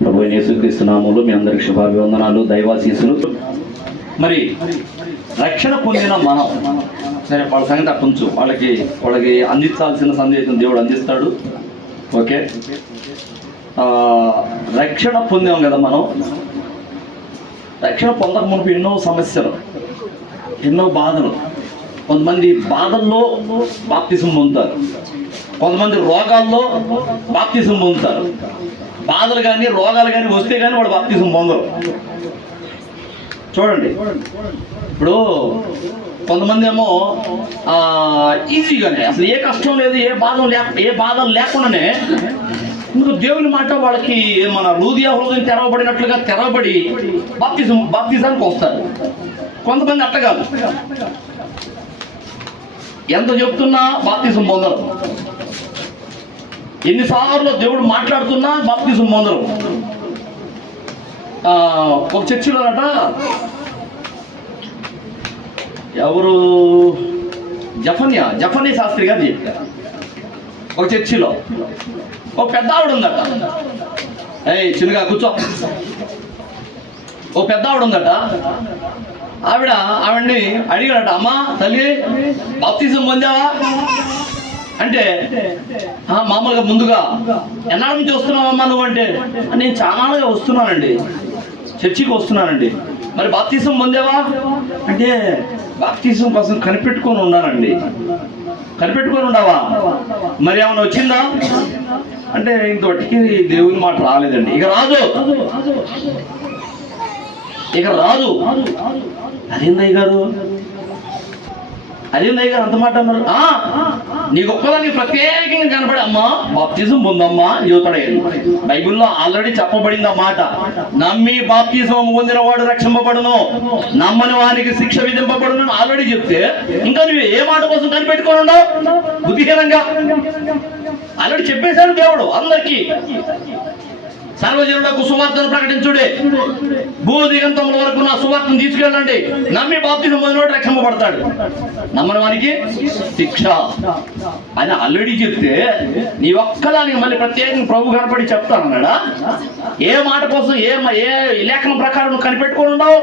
ప్రభువైన యేసుక్రీస్తు నామములో మీ అందరికి శుభాభివందనాలు, దైవాశీస్సులు. మరి రక్షణ పొందిన మనం సరే, వాళ్ళ సంగతి అట్టుంచు, వాళ్ళకి అందించాల్సిన సందేశం దేవుడు అందిస్తాడు. ఓకే, రక్షణ పొందాం కదా మనం. రక్షణ పొందక మునుపు ఎన్నో సమస్యలు, ఎన్నో బాధలు. కొంతమంది బాధల్లో బాప్తిసం పొందుతారు, కొంతమంది రోగాల్లో బాప్తిసం పొందుతారు. బాధలు కానీ రోగాలు కానీ వస్తే కానీ వాడు బాప్తిసం పొందరు. చూడండి, ఇప్పుడు కొంతమంది ఏమో ఈజీగానే, అసలు ఏ కష్టం లేదు, ఏ బాధలు లేకుండానే ఇంకో దేవుని మాట వాళ్ళకి మన హృదయం తెరవబడినట్లుగా తెరవబడి బాప్తిజానికి వస్తారు. కొంతమంది అట్ట కాదు, ఎంత చెప్తున్నా బాప్తిజం పొందరు. ఎన్నిసార్లు దేవుడు మాట్లాడుతున్నా బాప్తిజం పొందరు. ఒక చర్చిలోనట ఎవరు జఫనీ శాస్త్రి గారు చెప్పారు. ఒక చర్చిలో ఒక పెద్ద ఆవిడ ఉందట. చిన్నగా కూర్చో. ఓ పెద్ద ఆవిడ ఉందట. ఆవిడ్ని అడిగాడట, అమ్మా తల్లి బాప్తిజం పొందావా అంటే, మామూలుగా ముందుగా ఎన్నాళ్ళ నుంచి వస్తున్నావమ్మా నువ్వు అంటే, నేను చాలాగా వస్తున్నానండి, చర్చికి వస్తున్నానండి. మరి బాప్తిజం పొందావా అంటే, బాప్తిజం కోసం కనిపెట్టుకొని ఉన్నానండి. కనిపెట్టుకొని ఉన్నావా? మరి ఏమైనా వచ్చిందా అంటే, ఇంతటికి దేవుని మాట రాలేదండి. ఇక రాదు. అదేందయ్య గారు అంత మాట అన్నారు. నీకు ఒక్కదానికి ప్రత్యేకంగా కనపడి అమ్మా బాప్తిజం పొందమ్మా యువతడే. బైబిల్లో ఆల్రెడీ చెప్పబడింది ఆ మాట. నమ్మి బాప్తిజం పొందిన వాడు రక్షింపబడును, నమ్మని వానికి శిక్ష విధింపబడును ఆల్రెడీ చెప్తే ఇంకా నువ్వు ఏ మాట కోసం కనిపెట్టుకొని ఉండవు? బుద్ధిహీనంగా ఆల్రెడీ చెప్పేశాడు దేవుడు అందరికీ. సర్వజనులకు సువార్తను ప్రకటించుడే, భూదిగంతముల వరకు నా సువార్తను తీసుకెళ్ళండి. నమ్మి బాప్తిజం పొందినవాడు రక్షింపబడతాడు, నమ్మని వానికి శిక్ష అని ఆల్రెడీ చెప్తే నీ ఒక్కదానికి మళ్ళీ ప్రత్యేకంగా ప్రభు కనపడి చెప్తానన్నాడా? ఏ మాట కోసం ఏ లేఖనం ప్రకారం నువ్వు కనిపెట్టుకొని ఉండవు?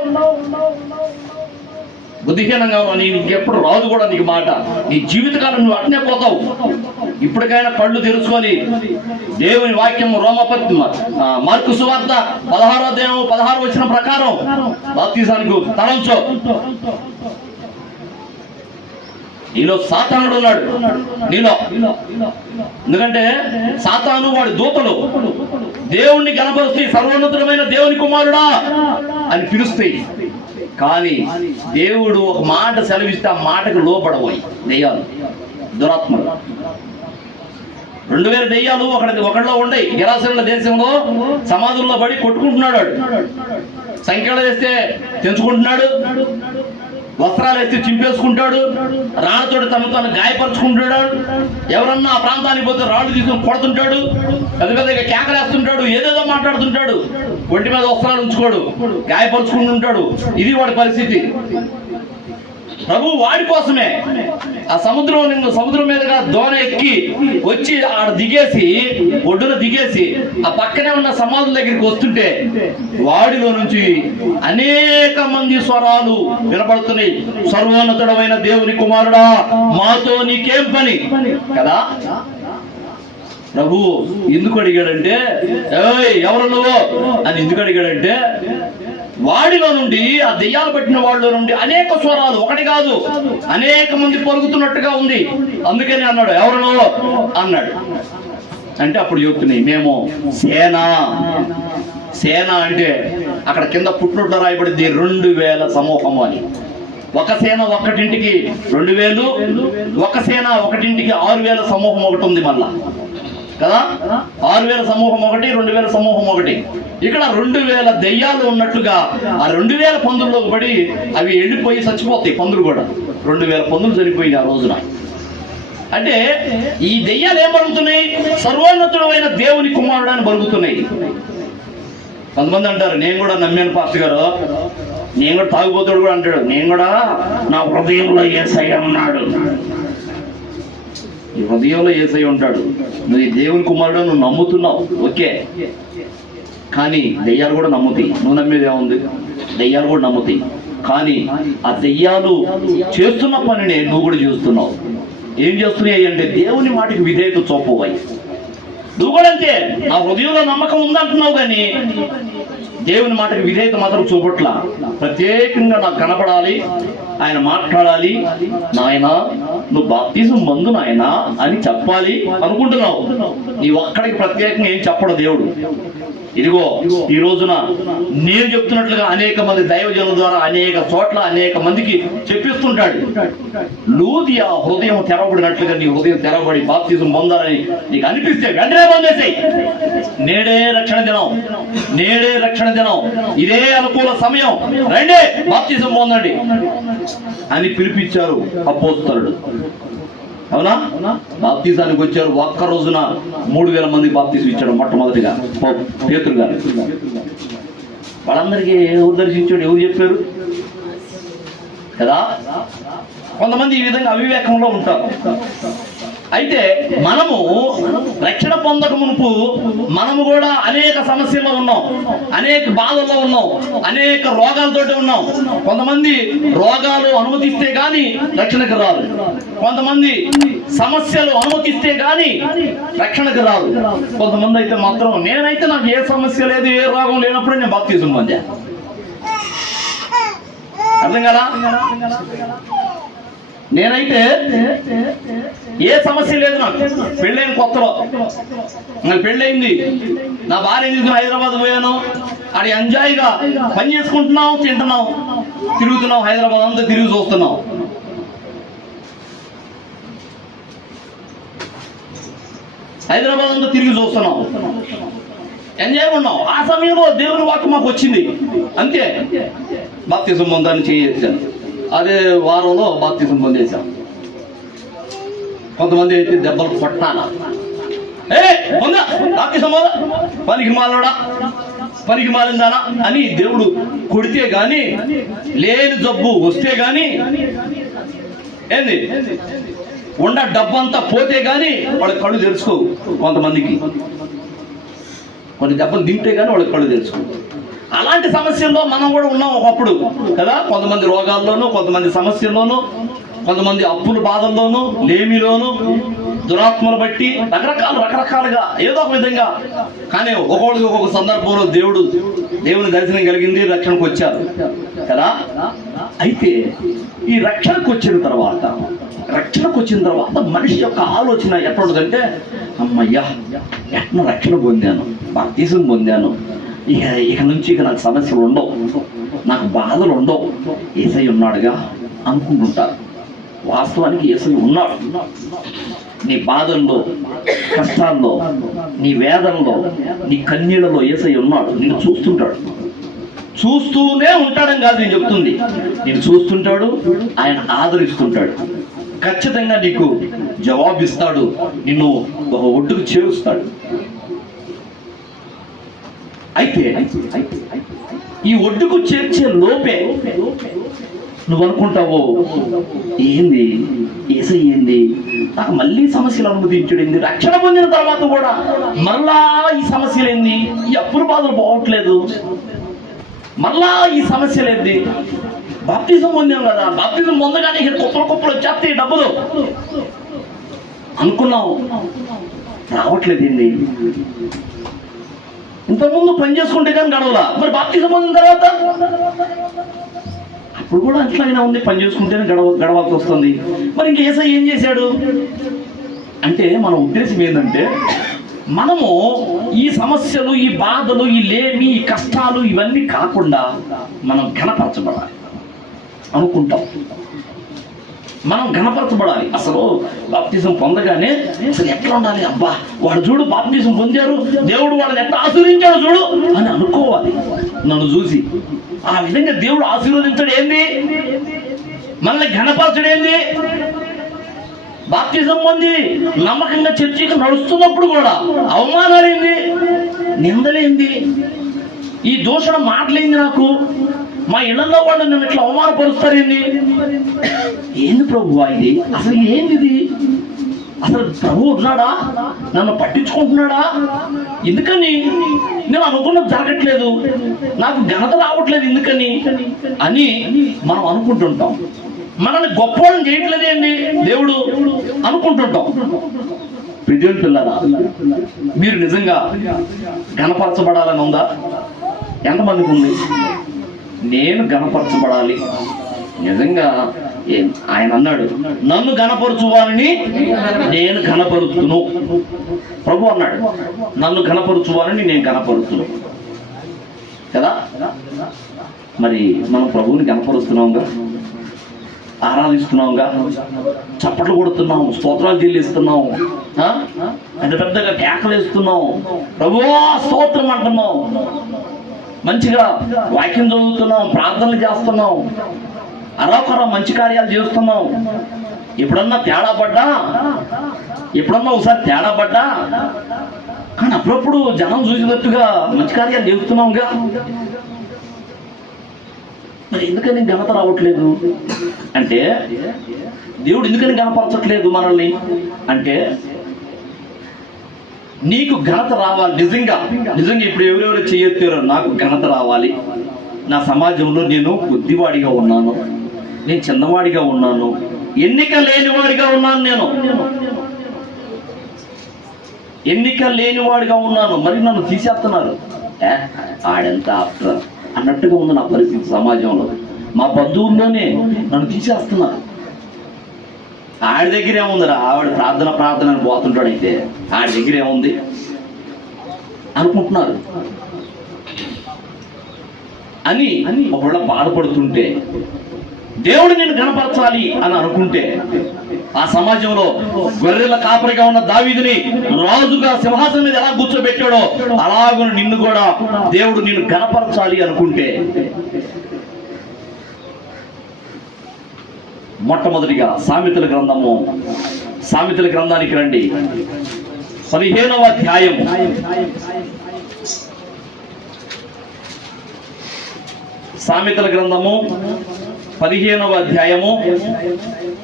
బుద్ధిహీనంగా నీకెప్పుడు రాదు కూడా నీకు మాట. నీ జీవితకాలం నువ్వు అట్నే పోతావు. ఇప్పటికైనా కళ్ళు తెరుచుకొని దేవుని వాక్యం మార్కు సువార్త 16వ అధ్యాయం 16 వచనం ప్రకారం బాప్తిజానికి తలంచో. నీలో సాతానుడు ఉన్నాడు నీలో. ఎందుకంటే సాతాను వాడి దూతలు దేవుణ్ణి కనపరుస్తాయి, సర్వోన్నతమైన దేవుని కుమారుడా అని పిలుస్తాయి. కానీ దేవుడు ఒక మాట సెలవిస్తే ఆ మాటకు లోబడబోయి దెయ్యాలు, దురాత్మలు. 2000 దెయ్యాలు ఒకటిలో ఉండయి. గెరాసీనుల దేశంలో సమాధుల్లో పడి కొట్టుకుంటున్నాడు. సంఖ్యలు వేస్తే తెంచుకుంటున్నాడు, వస్త్రాలు వేస్తే చింపేసుకుంటాడు, రాళ్ళతోటి తను గాయపరుచుకుంటాడు. ఎవరన్నా ఆ ప్రాంతానికి పోతే రాళ్ళు తీసుకుని కొడుతుంటాడు, పెద్దగా కేకలేస్తుంటాడు, ఏదేదో మాట్లాడుతుంటాడు. ఒంటి మీద వస్త్రాలు ఉంచుకోడు, గాయపరుచుకుంటుంటాడు. ఇది వాడి పరిస్థితి. ప్రభు వాడి కోసమే ఆ సముద్రం మీదుగా దోణ ఎక్కి వచ్చి ఆడ దిగేసి, ఒడ్డున దిగేసి ఆ పక్కనే ఉన్న సమాధుల దగ్గరికి వస్తుంటే వాడిలో నుంచి అనేక మంది స్వరాలు వినపడుతున్నాయి. సర్వోన్నతుడమైన దేవుని కుమారుడా, మాతో నీకేం పని కదా. ప్రభు ఎందుకు అడిగాడంటే, ఎవరు నువ్వు అని ఎందుకు అడిగాడంటే, వాడిలో నుండి, ఆ దెయ్యాలు పట్టిన వాళ్ళలో నుండి అనేక స్వరాలు, ఒకటి కాదు అనేక మంది పలుకుతున్నట్టుగా ఉంది. అందుకని అన్నాడు, ఎవరు నువ్వు అన్నాడు. అంటే అప్పుడు చెప్తున్నాయి, మేము సేన అంటే అక్కడ కింద పుట్టినట్టు రాయబడింది 2000 సమూహము అని. ఒక సేన ఒక్కటింటికి 2000, ఒక సేన ఒకటింటికి 6000 సమూహం ఒకటి ఉంది మళ్ళా కదా. 6000 సమూహం ఒకటి, 2000 సమూహం ఒకటి. ఇక్కడ 2000 దెయ్యాలు ఉన్నట్లుగా ఆ 2000 పందుల్లోకి పడి అవి ఎండిపోయి చచ్చిపోతాయి. పందులు కూడా 2000 పందులు చనిపోయినాయి ఆ రోజున. అంటే ఈ దెయ్యాలు ఏం బలుగుతున్నాయి? సర్వోన్నతుడైన దేవుని కుమారుడు అని బలుగుతున్నాయి. కొంతమంది అంటారు, నేను కూడా నమ్మాను పాస్టర్ గారు, నేను కూడా తాగుబోతుడు కూడా అంటాడు, నేను కూడా నా హృదయంలో యేసయ్య ఉన్నాడు. నీ హృదయంలో యేసయ్య ఉంటాడు, నువ్వు దేవుని కుమారుడు నువ్వు నమ్ముతున్నావు, ఓకే. కానీ దెయ్యాలు కూడా నమ్ముతాయి. నువ్వు నమ్మేది ఏముంది? దెయ్యాలు కూడా నమ్ముతాయి. కానీ ఆ దెయ్యాలు చేస్తున్న పనినే నువ్వు కూడా చేస్తున్నావు. ఏం చేస్తున్నాయి అంటే దేవుని మాటకి విధేయత చూపవాయి. నువ్వు కూడా అంతే, నా హృదయంలో నమ్మకం ఉందంటున్నావు కానీ దేవుని మాటకి విధేయత మాత్రం చూపట్ల. ప్రత్యేకంగా నాకు కనపడాలి, ఆయన మాట్లాడాలి, నాయన నువ్వు బాప్తిజం పొందు నాయన అని చెప్పాలి అనుకుంటున్నావు. నీ ఒక్కడికి ప్రత్యేకంగా ఏం చెప్పడు దేవుడు. ఇదిగో ఈ రోజున నేను చెప్తున్నట్లుగా అనేక మంది దైవజనుల ద్వారా అనేక చోట్ల అనేక మందికి చెప్పిస్తుంటాడు. లూదియా హృదయం తెరవబడినట్లుగా నీ హృదయం తెరవబడి బాప్తిజం పొందాలని నీకు అనిపిస్తే వెంటనే పొందేసాయి. నేడే రక్షణ దినం, నేడే రక్షణ దినం, ఇదే అనుకూల సమయం, రండి బాప్తిజం పొందండి అని పిలిపించారు అపోస్తలుడు. అవునా? బాప్తిజానికి వచ్చారు. ఒక్క రోజున 3000 మందికి బాప్తిజం ఇచ్చాడు. మొట్టమొదటిగా పేతురు గారు. వాళ్ళందరికీ ఎవరు దర్శించాడు? ఎవరు చెప్పారు కదా? కొంతమంది ఈ విధంగా అవివేకంలో ఉంటారు. అయితే మనము రక్షణ పొందక మునుపు మనము కూడా అనేక సమస్యల్లో ఉన్నాం, అనేక బాధల్లో ఉన్నాం, అనేక రోగాలతోటి ఉన్నాం. కొంతమంది రోగాలు అనుమతిస్తే గాని రక్షణకు రాదు, కొంతమంది సమస్యలు అనుమతిస్తే గాని రక్షణకు రాదు. కొంతమంది అయితే మాత్రం నేనైతే నాకు ఏ సమస్య లేదు, ఏ రోగం లేనప్పుడు నేను బాప్తిజం పొందా. అర్థం కదా? నేనైతే ఏ సమస్య లేదు, నాకు పెళ్ళైన కొత్తలో నాకు పెళ్ళయింది, నా భార్య తీసుకుని హైదరాబాద్ పోయాను. అది ఎంజాయ్గా పని చేసుకుంటున్నాం, తింటున్నాం, తిరుగుతున్నాం, హైదరాబాద్ అంతా తిరిగి చూస్తున్నాం. హైదరాబాద్ అంతా తిరిగి చూస్తున్నాం, ఎంజాయ్గా ఉన్నాం. ఆ సమయంలో దేవుని వాక్కు మాకు వచ్చింది, అంతే. బాప్తిజం పొందాలని చేయించాను. అదే వారంలో బాప్తిజం పొందేశాం. కొంతమంది అయితే దెబ్బలు కొట్టాలా, పనికి మాలడా, పనికి మాలిందానా అని దేవుడు కొడితే గాని, లేని జబ్బు వస్తే గాని, ఏంది ఉండ డబ్బంతా పోతే గాని వాళ్ళ కళ్ళు తెరుచుకోవు. కొంతమందికి కొన్ని దెబ్బలు తింటే గాని వాళ్ళ కళ్ళు తెరుచుకోవు. అలాంటి సమస్యల్లో మనం కూడా ఉన్నాం ఒకప్పుడు కదా. కొంతమంది రోగాల్లోనూ, కొంతమంది సమస్యల్లోనూ, కొంతమంది అప్పుల బాధల్లోనూ, లేమిలోనూ, దురాత్మలు బట్టి రకరకాలుగా ఏదో ఒక విధంగా. కానీ ఒక్కొక్కరికి ఒక్కొక్క సందర్భంలో దేవుని దర్శనం కలిగింది, రక్షణకు వచ్చారు కదా. అయితే ఈ రక్షణకు వచ్చిన తర్వాత మనిషి యొక్క ఆలోచన ఎట్లా ఉంటుందంటే, అమ్మయ్యా ఎట్లా రక్షణ పొందాను, బాప్తిజం పొందాను, ఇక నుంచి నాకు సమస్యలు ఉండవు, నాకు బాధలు ఉండవు, యేసయ్య ఉన్నాడుగా అనుకుంటుంటారు. వాస్తవానికి యేసయ్య ఉన్నాడు. నీ బాధల్లో, కష్టాల్లో, నీ వేదనలో, నీ కన్నీళ్లలో యేసయ్య ఉన్నాడు. నిన్ను చూస్తుంటాడు, చూస్తూనే ఉంటాడని కాదు నేను చెప్తుంది. నేను చూస్తుంటాడు, ఆయన ఆదరిస్తుంటాడు, ఖచ్చితంగా నీకు జవాబిస్తాడు, నిన్ను ఒక ఒడ్డుకు చేరుస్తాడు. అయితే ఈ ఒడ్డుకు చేర్చే లోపే నువ్వు అనుకుంటావు, ఏంది యేసయ్య ఏంది నాకు మళ్ళీ సమస్యలు అనుమతించడింది, రక్షణ పొందిన తర్వాత కూడా మళ్ళా ఈ సమస్యలు ఏంది, ఈ అప్పుల బాధలు పోవట్లేదు, మళ్ళా ఈ సమస్యలు ఏంది, బాప్తిజం పొందాం కదా, బాప్తిజం పొందగానే కుప్పలు వచ్చేస్తాయి డబ్బులు అనుకున్నావు, రావట్లేదు ఏంది, ఇంతకుముందు పని చేసుకుంటే కానీ గడవలా, మరి బాప్తిజం పొందిన తర్వాత అప్పుడు కూడా అట్లయినా ఉంది, పని చేసుకుంటేనే గడవాల్సి వస్తుంది. మరి ఇంక యేసయ్య ఏం చేశాడు అంటే, మన ఉద్దేశం ఏంటంటే, మనము ఈ సమస్యలు, ఈ బాధలు, ఈ లేమి, ఈ కష్టాలు ఇవన్నీ కాకుండా మనం ఘనపరచబడాలి అనుకుంటాం. మనం ఘనపరచబడాలి. అసలు బాప్తిజం పొందగానే అసలు ఎట్లా ఉండాలి, అబ్బా వాడు చూడు బాప్తిజం పొందారు, దేవుడు వాళ్ళని ఎట్లా ఆశీర్వదించాడు చూడు అని అనుకోవాలి. నన్ను చూసి ఆ విధంగా దేవుడు ఆశీర్వదించడు ఏంది, మనల్ని ఘనపరచడు ఏంది. బాప్తిజం పొంది నమ్మకంగా చర్చికి నడుస్తున్నప్పుడు కూడా అవమానాలేంది, నిందలేంది, ఈ దూషణ మాటలేంది, నాకు మా ఇళ్లలో వాళ్ళు నన్ను ఇట్లా అవమానపరుస్తారేంది, ఏంది ప్రభువా ఇది, అసలు ఏంది ఇది, అసలు ప్రభు ఉన్నాడా, నన్ను పట్టించుకుంటున్నాడా, ఎందుకని నేను అనుకున్నది జరగట్లేదు, నాకు ఘనత రావట్లేదు ఎందుకని అని మనం అనుకుంటుంటాం. మనల్ని గొప్పవాళ్ళని చేయట్లేదేంటి దేవుడు అనుకుంటుంటాం. దేవుని పిల్లరా, మీరు నిజంగా ఘనపరచబడాలని ఉందా? ఎంతమందికి ఉంది? నేను ఘనపరచబడాలి నిజంగా. ఆయన అన్నాడు, నన్ను ఘనపరచువారిని నేను ఘనపరుచును. ప్రభు అన్నాడు, నన్ను ఘనపరచువారిని నేను ఘనపరుచును కదా. మరి మనం ప్రభువుని ఘనపరుస్తున్నాంగా, ఆరాధిస్తున్నాంగా, చప్పట్లు కొడుతున్నాం, స్తోత్రాలు చెల్లిస్తున్నాం, పెద్ద పెద్దగా కేకలు వేస్తున్నాం, ప్రభువా స్తోత్రం అంటున్నాం, మంచిగా వాక్యం చదువుతున్నాం, ప్రార్థనలు చేస్తున్నాం, అరాకొర మంచి కార్యాలు చేస్తున్నాం. ఎప్పుడన్నా ఒకసారి తేడా పడ్డా కానీ అప్పుడప్పుడు జనం చూసినట్టుగా మంచి కార్యాలు చేస్తున్నాంగా. మరి ఎందుకని ఘనత రావట్లేదు అంటే, దేవుడు ఎందుకని ఘనపరచట్లేదు మనల్ని అంటే, నీకు ఘనత రావాలి. నిజంగా ఇప్పుడు ఎవరెవరు చేయొత్తారో, నాకు ఘనత రావాలి, నా సమాజంలో నేను కొద్దివాడిగా ఉన్నాను, నేను చిన్నవాడిగా ఉన్నాను, ఎన్నిక లేనివాడిగా ఉన్నాను, మరి నన్ను తీసేస్తున్నారు, ఆడెంత ఆఫ్టర్ అన్నట్టుగా ఉంది నా పరిస్థితి సమాజంలో. మా బంధువుల్లోనే నన్ను తీసేస్తున్నారు. ఆడి దగ్గర ఏముందిరా, ఆవిడ ప్రార్థన అని పోతుంటాడు, అయితే ఆడి దగ్గర ఏముంది అనుకుంటున్నారు అని ఒకవేళ బాధపడుతుంటే, దేవుడు నేను కనపరచాలి అని అనుకుంటే, ఆ సమాజంలో గొర్రెల కాపరిగా ఉన్న దావీదుని రాజుగా సింహాసనం మీద ఎలా కూర్చోబెట్టాడో అలాగూ నిన్ను కూడా దేవుడు నిన్ను కనపరచాలి అనుకుంటే, మొట్టమొదటిగా సామెతల గ్రంథానికి రండి. 15వ అధ్యాయం. సామెతల గ్రంథము 15వ అధ్యాయము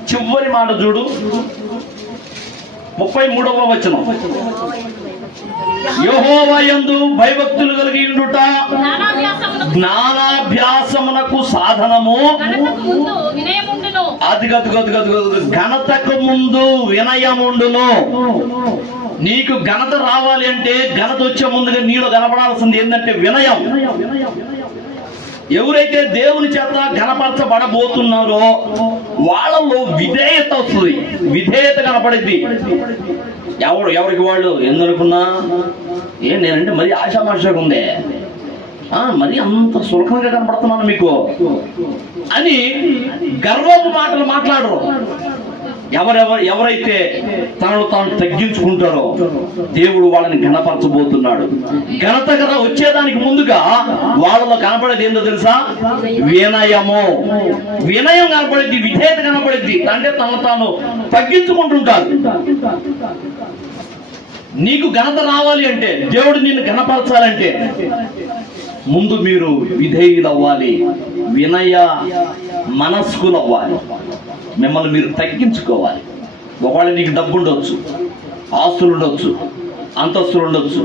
చివరి మాట చూడు, 33వ వచనం. యెహోవా యందు భయభక్తులు కలిగి ఉండుట జ్ఞానాభ్యాసమునకు సాధనము. అది ఘనతకు ముందు వినయముండును. నీకు ఘనత రావాలి అంటే, ఘనత వచ్చే ముందుగా నీలో కనపడాల్సింది ఏంటంటే వినయం. ఎవరైతే దేవుని చేత ఘనపరచబడబోతున్నారో వాళ్ళలో విధేయత వస్తుంది, విధేయత కనపడింది. ఎవరికి వాళ్ళు ఎందుకున్నా నేనంటే మరీ ఆశామాషగా ఉందే, మరి అంత సులభంగా కనపడుతున్నాను మీకు అని గర్వపు మాటలు మాట్లాడరు. ఎవరైతే తనను తాను తగ్గించుకుంటారో దేవుడు వాళ్ళని ఘనపరచబోతున్నాడు. ఘనత కదా వచ్చేదానికి ముందుగా వాళ్ళలో కనపడేది ఏందో తెలుసా? వినయం కనపడేది, విధేయత కనపడేది. అంటే తనను తాను తగ్గించుకుంటుంటారు. నీకు ఘనత రావాలి అంటే, దేవుడు నిన్ను ఘనపరచాలంటే ముందు మీరు విధేయులవ్వాలి, వినయ మనస్కులవ్వాలి, మిమ్మల్ని మీరు తగ్గించుకోవాలి. ఒకవేళ నీకు డబ్బు ఉండొచ్చు, ఆస్తులు ఉండొచ్చు, అంతస్తులు ఉండొచ్చు,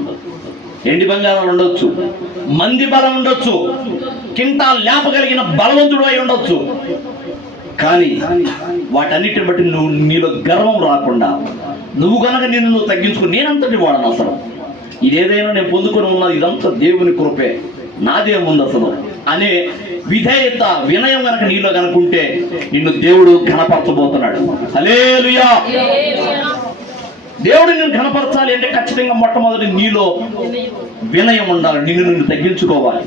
ఎండి బంగారాలు ఉండొచ్చు, మంది బలం ఉండొచ్చు, కింటాలు లేపగలిగిన బలవంతుడు అయి ఉండొచ్చు. కానీ వాటన్నిటిని బట్టి నీలో గర్వం రాకుండా, నువ్వు కనుక నువ్వు తగ్గించుకో, నేనంతటి వాడను, అసలు ఇదేదైనా నేను పొందుకొని ఉన్నది ఇదంతా దేవుని కృపే, నాదేముంది అసలు అనే విధేయత, వినయం కనుక నీలో కనుకుంటే నిన్ను దేవుడు ఘనపరచబోతున్నాడు. హల్లెలూయా. దేవుడు నిన్ను ఘనపరచాలి అంటే ఖచ్చితంగా మొట్టమొదటి నీలో వినయం ఉండాలి, నిన్ను తగ్గించుకోవాలి.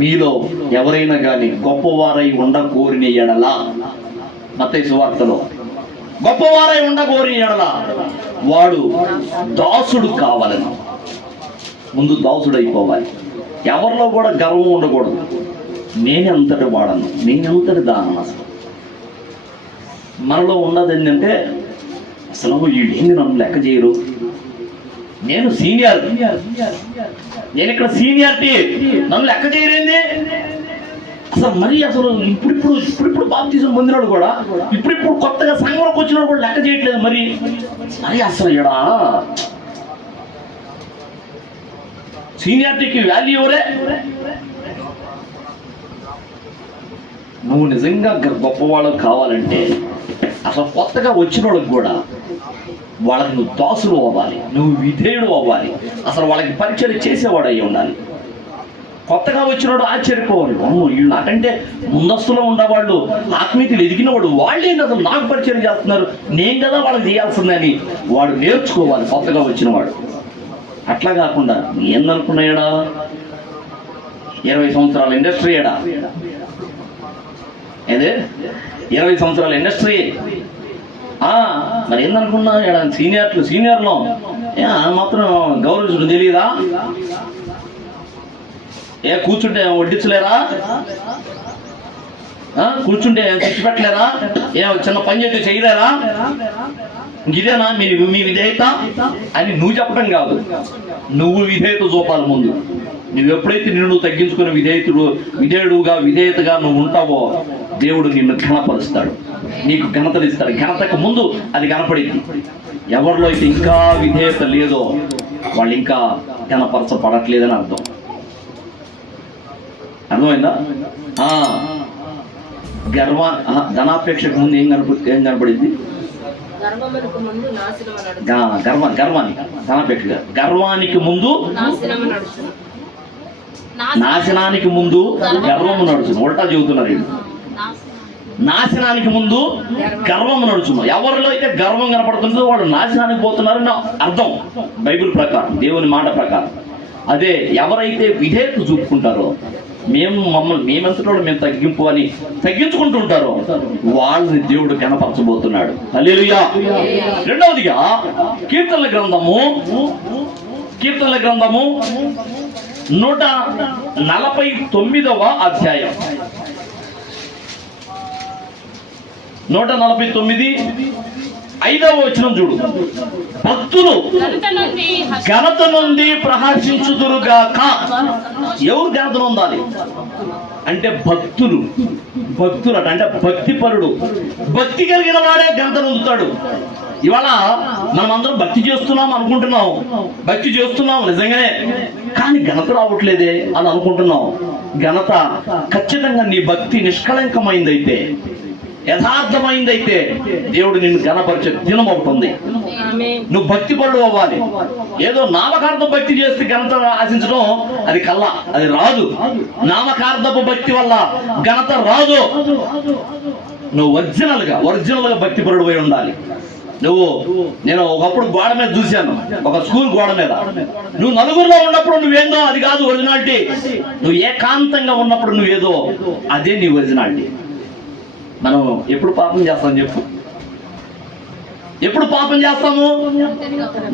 మీలో ఎవరైనా కానీ గొప్పవారై ఉండకోరిన ఎడల, మత్తయి సువార్తలో గొప్పవారై ఉండకోరిన ఎడల వాడు దాసుడు కావాలని, ముందు దాసుడు అయిపోవాలి. ఎవరిలో కూడా గర్వం ఉండకూడదు. నేనెంతటి వాడను, నేనెంతటి దానను. అసలు మనలో ఉన్నది ఏంటంటే, అసలు వీడేంది నన్ను లెక్క చేయరు, నేను సీనియర్, నేను ఇక్కడ సీనియారిటీ, నన్ను లెక్క చేయరేంది. అసలు మరి అసలు ఇప్పుడు బాప్తిజం పొందినాడు కూడా, ఇప్పుడు కొత్తగా సంఘంలోకి వచ్చినాడు కూడా లెక్క చేయట్లేదు. మరి అసలు సీనియారిటీకి వాల్యూ ఎవరే? నువ్వు నిజంగా గొప్పవాళ్ళు కావాలంటే అసలు కొత్తగా వచ్చిన వాళ్ళకి కూడా వాళ్ళకి నువ్వు దాసులు అవ్వాలి, నువ్వు విధేయుడు అవ్వాలి, అసలు వాళ్ళకి పరిచయం చేసేవాడు అయ్యి ఉండాలి. కొత్తగా వచ్చినవాడు ఆశ్చర్యపోవాలి, అమ్మో వీళ్ళు నాకంటే ముందస్తులో ఉన్నవాళ్ళు, ఆత్మీయతలు ఎదిగినవాడు, వాళ్ళేంటి అసలు నాకు పరిచయం చేస్తున్నారు, నేను కదా వాళ్ళకి చేయాల్సిందని వాడు నేర్చుకోవాలి కొత్తగా వచ్చినవాడు. అట్లా కాకుండా ఏందనుకున్నాయడా 20 సంవత్సరాల ఇండస్ట్రీ ఏడా, ఏదే 20 సంవత్సరాల ఇండస్ట్రీ. మరి ఏందనుకున్నా ఏడా సీనియర్లో మాత్రం గౌరవించడం తెలియదా? కూర్చుంటే వడ్డించలేరా? కూర్చుంటే తెచ్చి పెట్టలేరా? చిన్న పని చేస్తే చేయలేరా? ఇదేనా మీ విధేయత అని నువ్వు చెప్పడం కాదు, నువ్వు విధేయత చూపాలి ముందు. నువ్వు ఎప్పుడైతే నిన్ను తగ్గించుకుని విధేయతగా నువ్వు ఉంటావో దేవుడు నిన్ను ఘనపరుస్తాడు, నీకు ఘనతలు ఇస్తాడు. ఘనతకు ముందు అది కనపడింది. ఎవరిలో అయితే ఇంకా విధేయత లేదో వాళ్ళు ఇంకా ఘనపరచబడట్లేదని అర్థం. అర్థమైందా? ధనాపేక్షకు ముందు ఏం కనపడింది? గర్వానికి ముందు నాశనానికి ముందు గర్వము నడుచును. ఉల్టా చెబుతున్నారు వీళ్ళు. నాశనానికి ముందు గర్వము నడుచును. ఎవరిలో అయితే గర్వం కనపడుతుందో వాడు నాశనానికి పోతున్నారని అర్థం బైబిల్ ప్రకారం, దేవుని మాట ప్రకారం. అదే ఎవరైతే విధేయత చూపుకుంటారో, మేమెంతటో మేము తగ్గింపు అని తగ్గించుకుంటూ ఉంటారో వాళ్ళని దేవుడు కనపరచబోతున్నాడు. హల్లెలూయా. రెండవదిగా కీర్తనల గ్రంథము 149వ అధ్యాయం 149 వచనం చూడు. భక్తులు ఘనత నుండి ప్రహర్షించుదురుగాక. ఎవరు ఘనత నొందాలి అంటే భక్తులు అంటే భక్తిపరుడు, భక్తి కలిగిన వాడే ఘనత నొందుతాడు. ఇవాళ మనం అందరం భక్తి చేస్తున్నాం అనుకుంటున్నాం, భక్తి చేస్తున్నాం నిజంగానే, కానీ ఘనత రావట్లేదే అని అనుకుంటున్నాం. ఘనత ఖచ్చితంగా నీ భక్తి నిష్కళంకమైందైతే, యథార్థమైందైతే దేవుడు నిన్ను ఘనపరిచే దినం అవుతుంది. నువ్వు భక్తి పరుడు అవ్వాలి. ఏదో నామకార్థ భక్తి చేస్తే ఘనత ఆశించడం అది కల్లా, అది రాదు. నామకార్థపు భక్తి వల్ల ఘనత రాదు. నువ్వు ఒరిజినల్ గా భక్తి పరుడు పోయి ఉండాలి. నేను ఒకప్పుడు గోడ మీద చూశాను, ఒక స్కూల్ గోడ మీద. నువ్వు నలుగురిలో ఉన్నప్పుడు నువ్వేందో అది కాదు ఒరిజినాలిటీ. నువ్వు ఏకాంతంగా ఉన్నప్పుడు నువ్వేదో అదే నీ ఒరిజినాలిటీ. మనం ఎప్పుడు పాపం చేస్తాం చెప్పు? ఎప్పుడు పాపం చేస్తాము?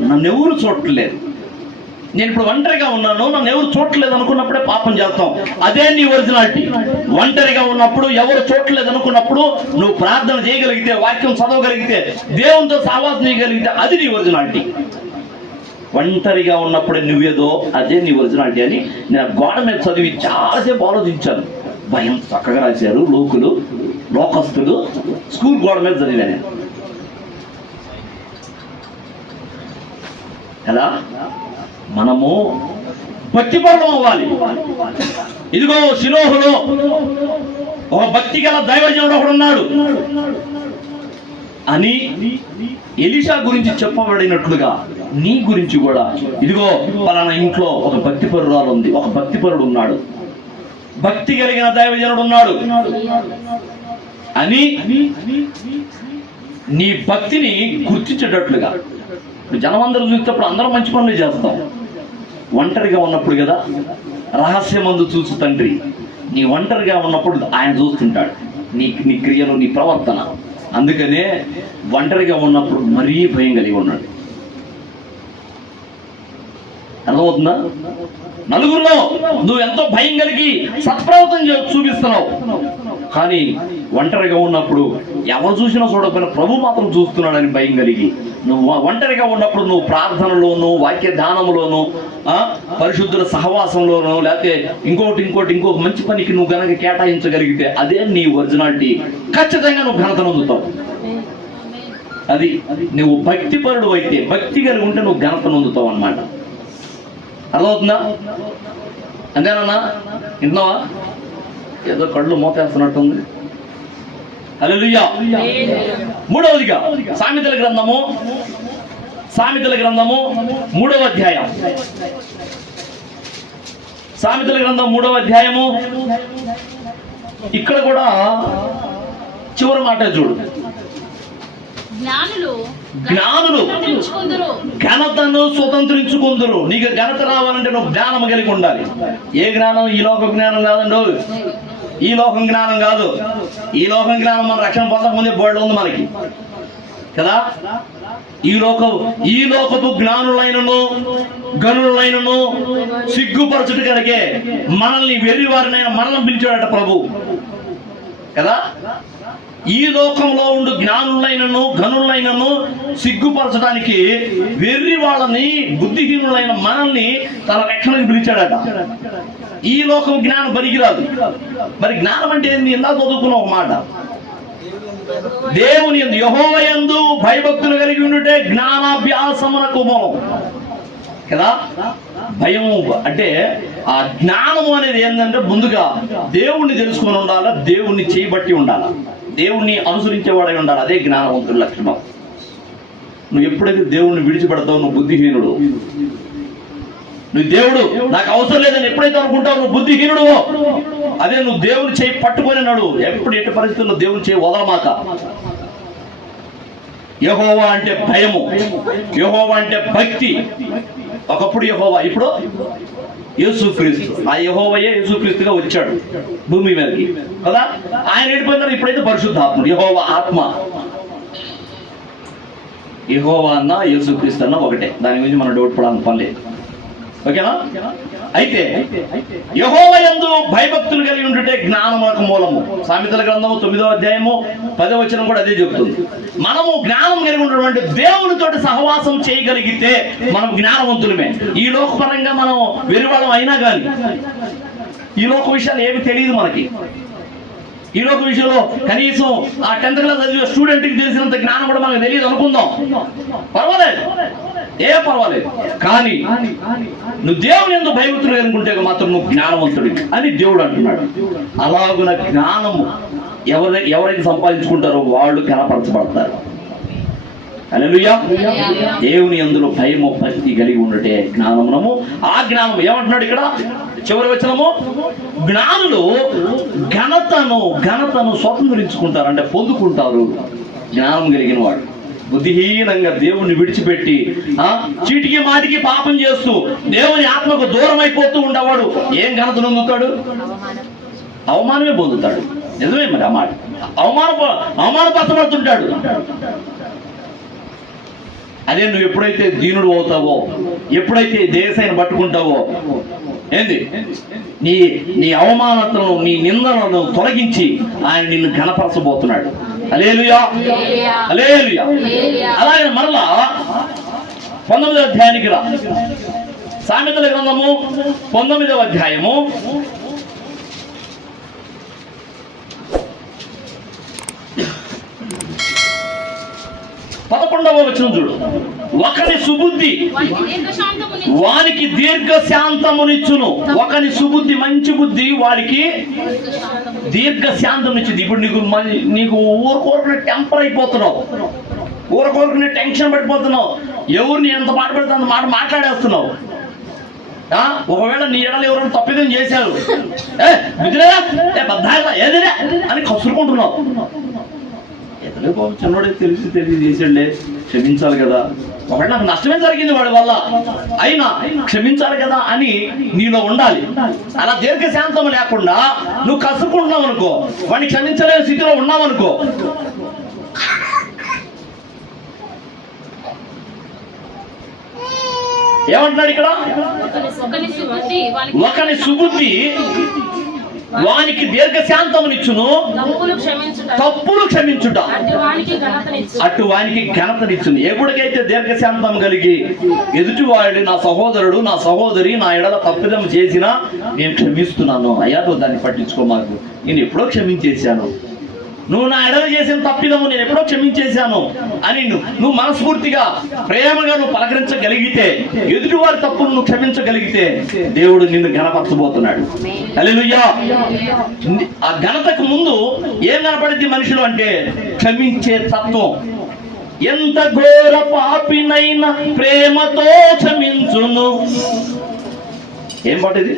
నన్ను ఎవరు చూడట్లేదు, నేను ఇప్పుడు ఒంటరిగా ఉన్నాను, నన్ను ఎవరు చూడట్లేదు అనుకున్నప్పుడే పాపం చేస్తాం. అదే నీ ఒరిజినాలిటీ. ఒంటరిగా ఉన్నప్పుడు, ఎవరు చూడట్లేదు అనుకున్నప్పుడు నువ్వు ప్రార్థన చేయగలిగితే, వాక్యం చదవగలిగితే, దేవునితో సహవాసం చేయగలిగితే అది నీ ఒరిజినాలిటీ. ఒంటరిగా ఉన్నప్పుడే నువ్వేదో అదే నీ ఒరిజినాలిటీ అని నేను గోడ మీద చదివి చాలాసేపు ఆలోచించాను. భయం చక్కగా రాశారు లోకస్తులు, స్కూల్ గోడ మీద చదివా నేను. ఎలా మనము భక్తిపరులం అవ్వాలి. ఇదిగో షిలోహులో ఒక భక్తి గల దైవజనుడు ఒకడు ఉన్నాడు అని ఎలీషా గురించి చెప్పబడినట్లుగా నీ గురించి కూడా ఇదిగో పలానా ఇంట్లో ఒక భక్తిపరురాలు ఉంది, ఒక భక్తిపరుడు ఉన్నాడు, భక్తి కలిగిన దైవజనుడు ఉన్నాడు అని నీ భక్తిని గుర్తించేటట్లుగా. జనమందరూ చూసేటప్పుడు అందరం మంచి పనులు చేస్తాం. ఒంటరిగా ఉన్నప్పుడు కదా రహస్యమందు చూసు తండ్రి, నీ ఒంటరిగా ఉన్నప్పుడు ఆయన చూస్తుంటాడు నీ క్రియలు, నీ ప్రవర్తన. అందుకనే ఒంటరిగా ఉన్నప్పుడు మరీ భయం కలిగి ఉన్నాడు. అర్థమవుతుందా? నలుగురిలో నువ్వు ఎంతో భయం కలిగి సత్ప్రవర్తన చూపిస్తున్నావు, కానీ ఒంటరిగా ఉన్నప్పుడు ఎవరు చూసినా చూడకపోయినా ప్రభు మాత్రం చూస్తున్నాడని భయం కలిగి నువ్వు ఒంటరిగా ఉన్నప్పుడు నువ్వు ప్రార్థనలోను, వాక్య ధ్యానంలోను, పరిశుద్ధుల సహవాసంలోను, లేకపోతే ఇంకొక మంచి పనికి నువ్వు గనక కేటాయించగలిగితే అదే నీ ఒరిజినాలిటీ. ఖచ్చితంగా నువ్వు ఘనత నొందుతావు. అది నువ్వు భక్తిపరుడు అయితే, భక్తి కలిగి ఉంటే నువ్వు ఘనత నొందుతావు అన్నమాట. అర్థమవుతుందా? అంతేనన్నా? వింటున్నావా? ఏదో కళ్ళు మోతేస్తున్నట్టుంది. హల్లెలూయా. మూడవదిగా సామెతల గ్రంథము 3వ అధ్యాయం. సామెతల గ్రంథం 3వ అధ్యాయము. ఇక్కడ కూడా చివరి మాట చూడు. జ్ఞానులు ఘనతను స్వతంత్రించుకుందరు. నీకు ఘనత రావాలంటే నువ్వు జ్ఞానం కలిగి ఉండాలి. ఏ జ్ఞానం? ఈ లోక జ్ఞానం కాదండి. ఈ లోకం జ్ఞానం కాదు. ఈ లోకం జ్ఞానం మన రక్షణ పొందకముందే బోర్డు ఉంది మనకి కదా. ఈ లోకపు జ్ఞానులైనను గనులైనను సిగ్గుపరచుట కనుకే మనల్ని వెర్రివారినైనా మనల్ని పిలిచాడట ప్రభు కదా. ఈ లోకంలో ఉండు జ్ఞానులైనను గనులైనను సిగ్గుపరచడానికి వెర్రి వాళ్ళని, బుద్ధిహీనులైన మనల్ని తన రక్షణకు పిలిచాడట. ఈ లోకం జ్ఞానం పనికిరాదు. మరి జ్ఞానం అంటే ఏంది? ఇందా చదువుకున్న ఒక మాట, దేవుని యందు యెహోవా యందు భయభక్తులు కలిగి ఉండుటే జ్ఞానాభ్యాసమునకు మూలం కదా. భయం అంటే ఆ జ్ఞానము అనేది ఏంటంటే ముందుగా దేవుణ్ణి తెలుసుకుని ఉండాలా, దేవుణ్ణి చేయబట్టి ఉండాలా, దేవుణ్ణి అనుసరించేవాడై ఉండాలి. అదే జ్ఞానవంతుడి లక్షణం. నువ్వు ఎప్పుడైతే దేవుణ్ణి విడిచిపెడతావు నువ్వు బుద్ధిహీనుడు. నువ్వు దేవుడు నాకు అవసరం లేదని ఎప్పుడైతే అనుకుంటావు నువ్వు బుద్ధిహీనుడు. అదే నువ్వు దేవుని చేయి పట్టుకొని నడు. ఎప్పుడు ఎట్టి పరిస్థితుల్లో దేవుని చేయి వదలమాక. యెహోవా అంటే భయము, యెహోవా అంటే భక్తి. ఒకప్పుడు యెహోవా, ఇప్పుడు యేసుక్రీస్తు. ఆ యెహోవాయే యేసుక్రీస్తుగా వచ్చాడు భూమి మీదకి కదా. ఆయన వెళ్ళిపోయినారు. ఇప్పుడైతే పరిశుద్ధాత్ముడు, యెహోవా ఆత్మ. యెహోవా అన్న యేసుక్రీస్తు అన్న ఒకటే. దాని గురించి మనం డౌట్ పడాలని పని లేదు. ఓకేనా? అయితే యెహోవా యందు భయభక్తులు కలిగి ఉండుటే జ్ఞానమునకు మూలము. సామెతల గ్రంథము 9వ అధ్యాయము 10వ వచనం కూడా అదే చెబుతుంది. మనము జ్ఞానం కలిగి ఉన్నటువంటి దేవునితో సహవాసం చేయగలిగితే మనం జ్ఞానవంతులమే. ఈ లోకపరంగా మనం వెరివాళ్ళం అయినా కానీ ఈ లోక విషయాలు ఏమి తెలియదు మనకి. ఈ లోక విషయంలో కనీసం ఆ 10th క్లాస్ చదివే స్టూడెంట్కి తెలిసినంత జ్ఞానం కూడా మనకు తెలియదు అనుకుందాం. పర్వాలేదు, పర్వాలేదు. కానీ నువ్వు దేవుని యందు భయభక్తులు అనుకుంటే మాత్రం నువ్వు జ్ఞానవంతుడి అని దేవుడు అంటున్నాడు. అలాగున జ్ఞానము ఎవరైతే సంపాదించుకుంటారో వాళ్ళు కనపరచబడతారు. హల్లెలూయా. దేవుని యందులో భయము భక్తి కలిగి ఉండటే జ్ఞానమునము. ఆ జ్ఞానం ఏమంటున్నాడు ఇక్కడ చివరి వచనము, జ్ఞానులు ఘనతను స్వతంత్రించుకుంటారు, అంటే పొందుకుంటారు. జ్ఞానం కలిగిన వాడు బుద్ధిహీనంగా దేవుణ్ణి విడిచిపెట్టి చీటికి మాటికి పాపం చేస్తూ దేవుని ఆత్మకు దూరం అయిపోతూ ఉండేవాడు ఏం ఘనతను పొందుతాడు? అవమానమే పొందుతాడు. నిజమే మరి ఆ మాట. అవమానపరచబడుతుంటాడు. అదే నువ్వు ఎప్పుడైతే దీనుడు అవుతావో, ఎప్పుడైతే దేశాన్ని పట్టుకుంటావో, ఏంది నీ అవమానతను, నీ నిందలను తొలగించి ఆయన నిన్ను ఘనపరచబోతున్నాడు. హల్లెలూయా, హల్లెలూయా. అలాగే మరలా 19వ అధ్యాయానికి రా. సామెతల గ్రంథము 19వ అధ్యాయము 11వ వచనం చూడు. ఒకని సుబుద్ధి వానికి దీర్ఘశాంతమునిచ్చును. ఒకని సుబుద్ధి, మంచి బుద్ధి వారికి దీర్ఘశాంతమునిచ్చింది. ఇప్పుడు నీకు ఊరుకోరుకునే టెంపర్ అయిపోతున్నావు, ఊరుకోరుకునే టెన్షన్ పడిపోతున్నావు, ఎవరిని ఎంత మాట పెడితే అంత మాట మాట్లాడేస్తున్నావు. ఒకవేళ నీ ఎడలు ఎవరైనా తప్పిదం చేశారు, ఏదిరా అని కసురుకుంటున్నావు. ఎదలే బాబు చిన్నోడే తెలిసి చేసాడులే, క్షమించాలి కదా. ఒకవేళ నాకు నష్టమే జరిగింది వాడి వల్ల, అయినా క్షమించాలి కదా అని నీలో ఉండాలి. అలా దీర్ఘశాంతం లేకుండా నువ్వు కసురుకుంటున్నావు అనుకో, వాడిని క్షమించలేని స్థితిలో ఉన్నావు అనుకో, ఏమంటున్నాడు ఇక్కడ? ఒకని సుబుద్ధి వానికి దీర్ఘశాంతమునిచ్చును, తప్పులు క్షమించుట అటు వానికి ఘనతనిచ్చును. ఎప్పటికైతే దీర్ఘశాంతం కలిగి ఎదుటివాడు, నా సహోదరుడు నా సహోదరి నా ఎడల తప్పిదం చేసినా నేను క్షమిస్తున్నాను, అయ్యా దాన్ని పట్టించుకో, మాకు నేను ఎప్పుడో క్షమించేశాను, నువ్వు నా ఎడల చేసిన తప్పిదము నేను ఎప్పుడో క్షమించేశాను అని నువ్వు మనస్ఫూర్తిగా ప్రేమగా నువ్వు పలకరించగలిగితే, ఎదుటివారి తప్పును నువ్వు క్షమించగలిగితే దేవుడు నిన్ను ఘనపరచబోతున్నాడు. హల్లెలూయా. ఆ ఘనతకు ముందు ఏం కనపడింది మనుషులు అంటే క్షమించే తత్వం. ఎంత ఘోర పాపినైనా ప్రేమతో క్షమించును. ఏం పాట ఇది?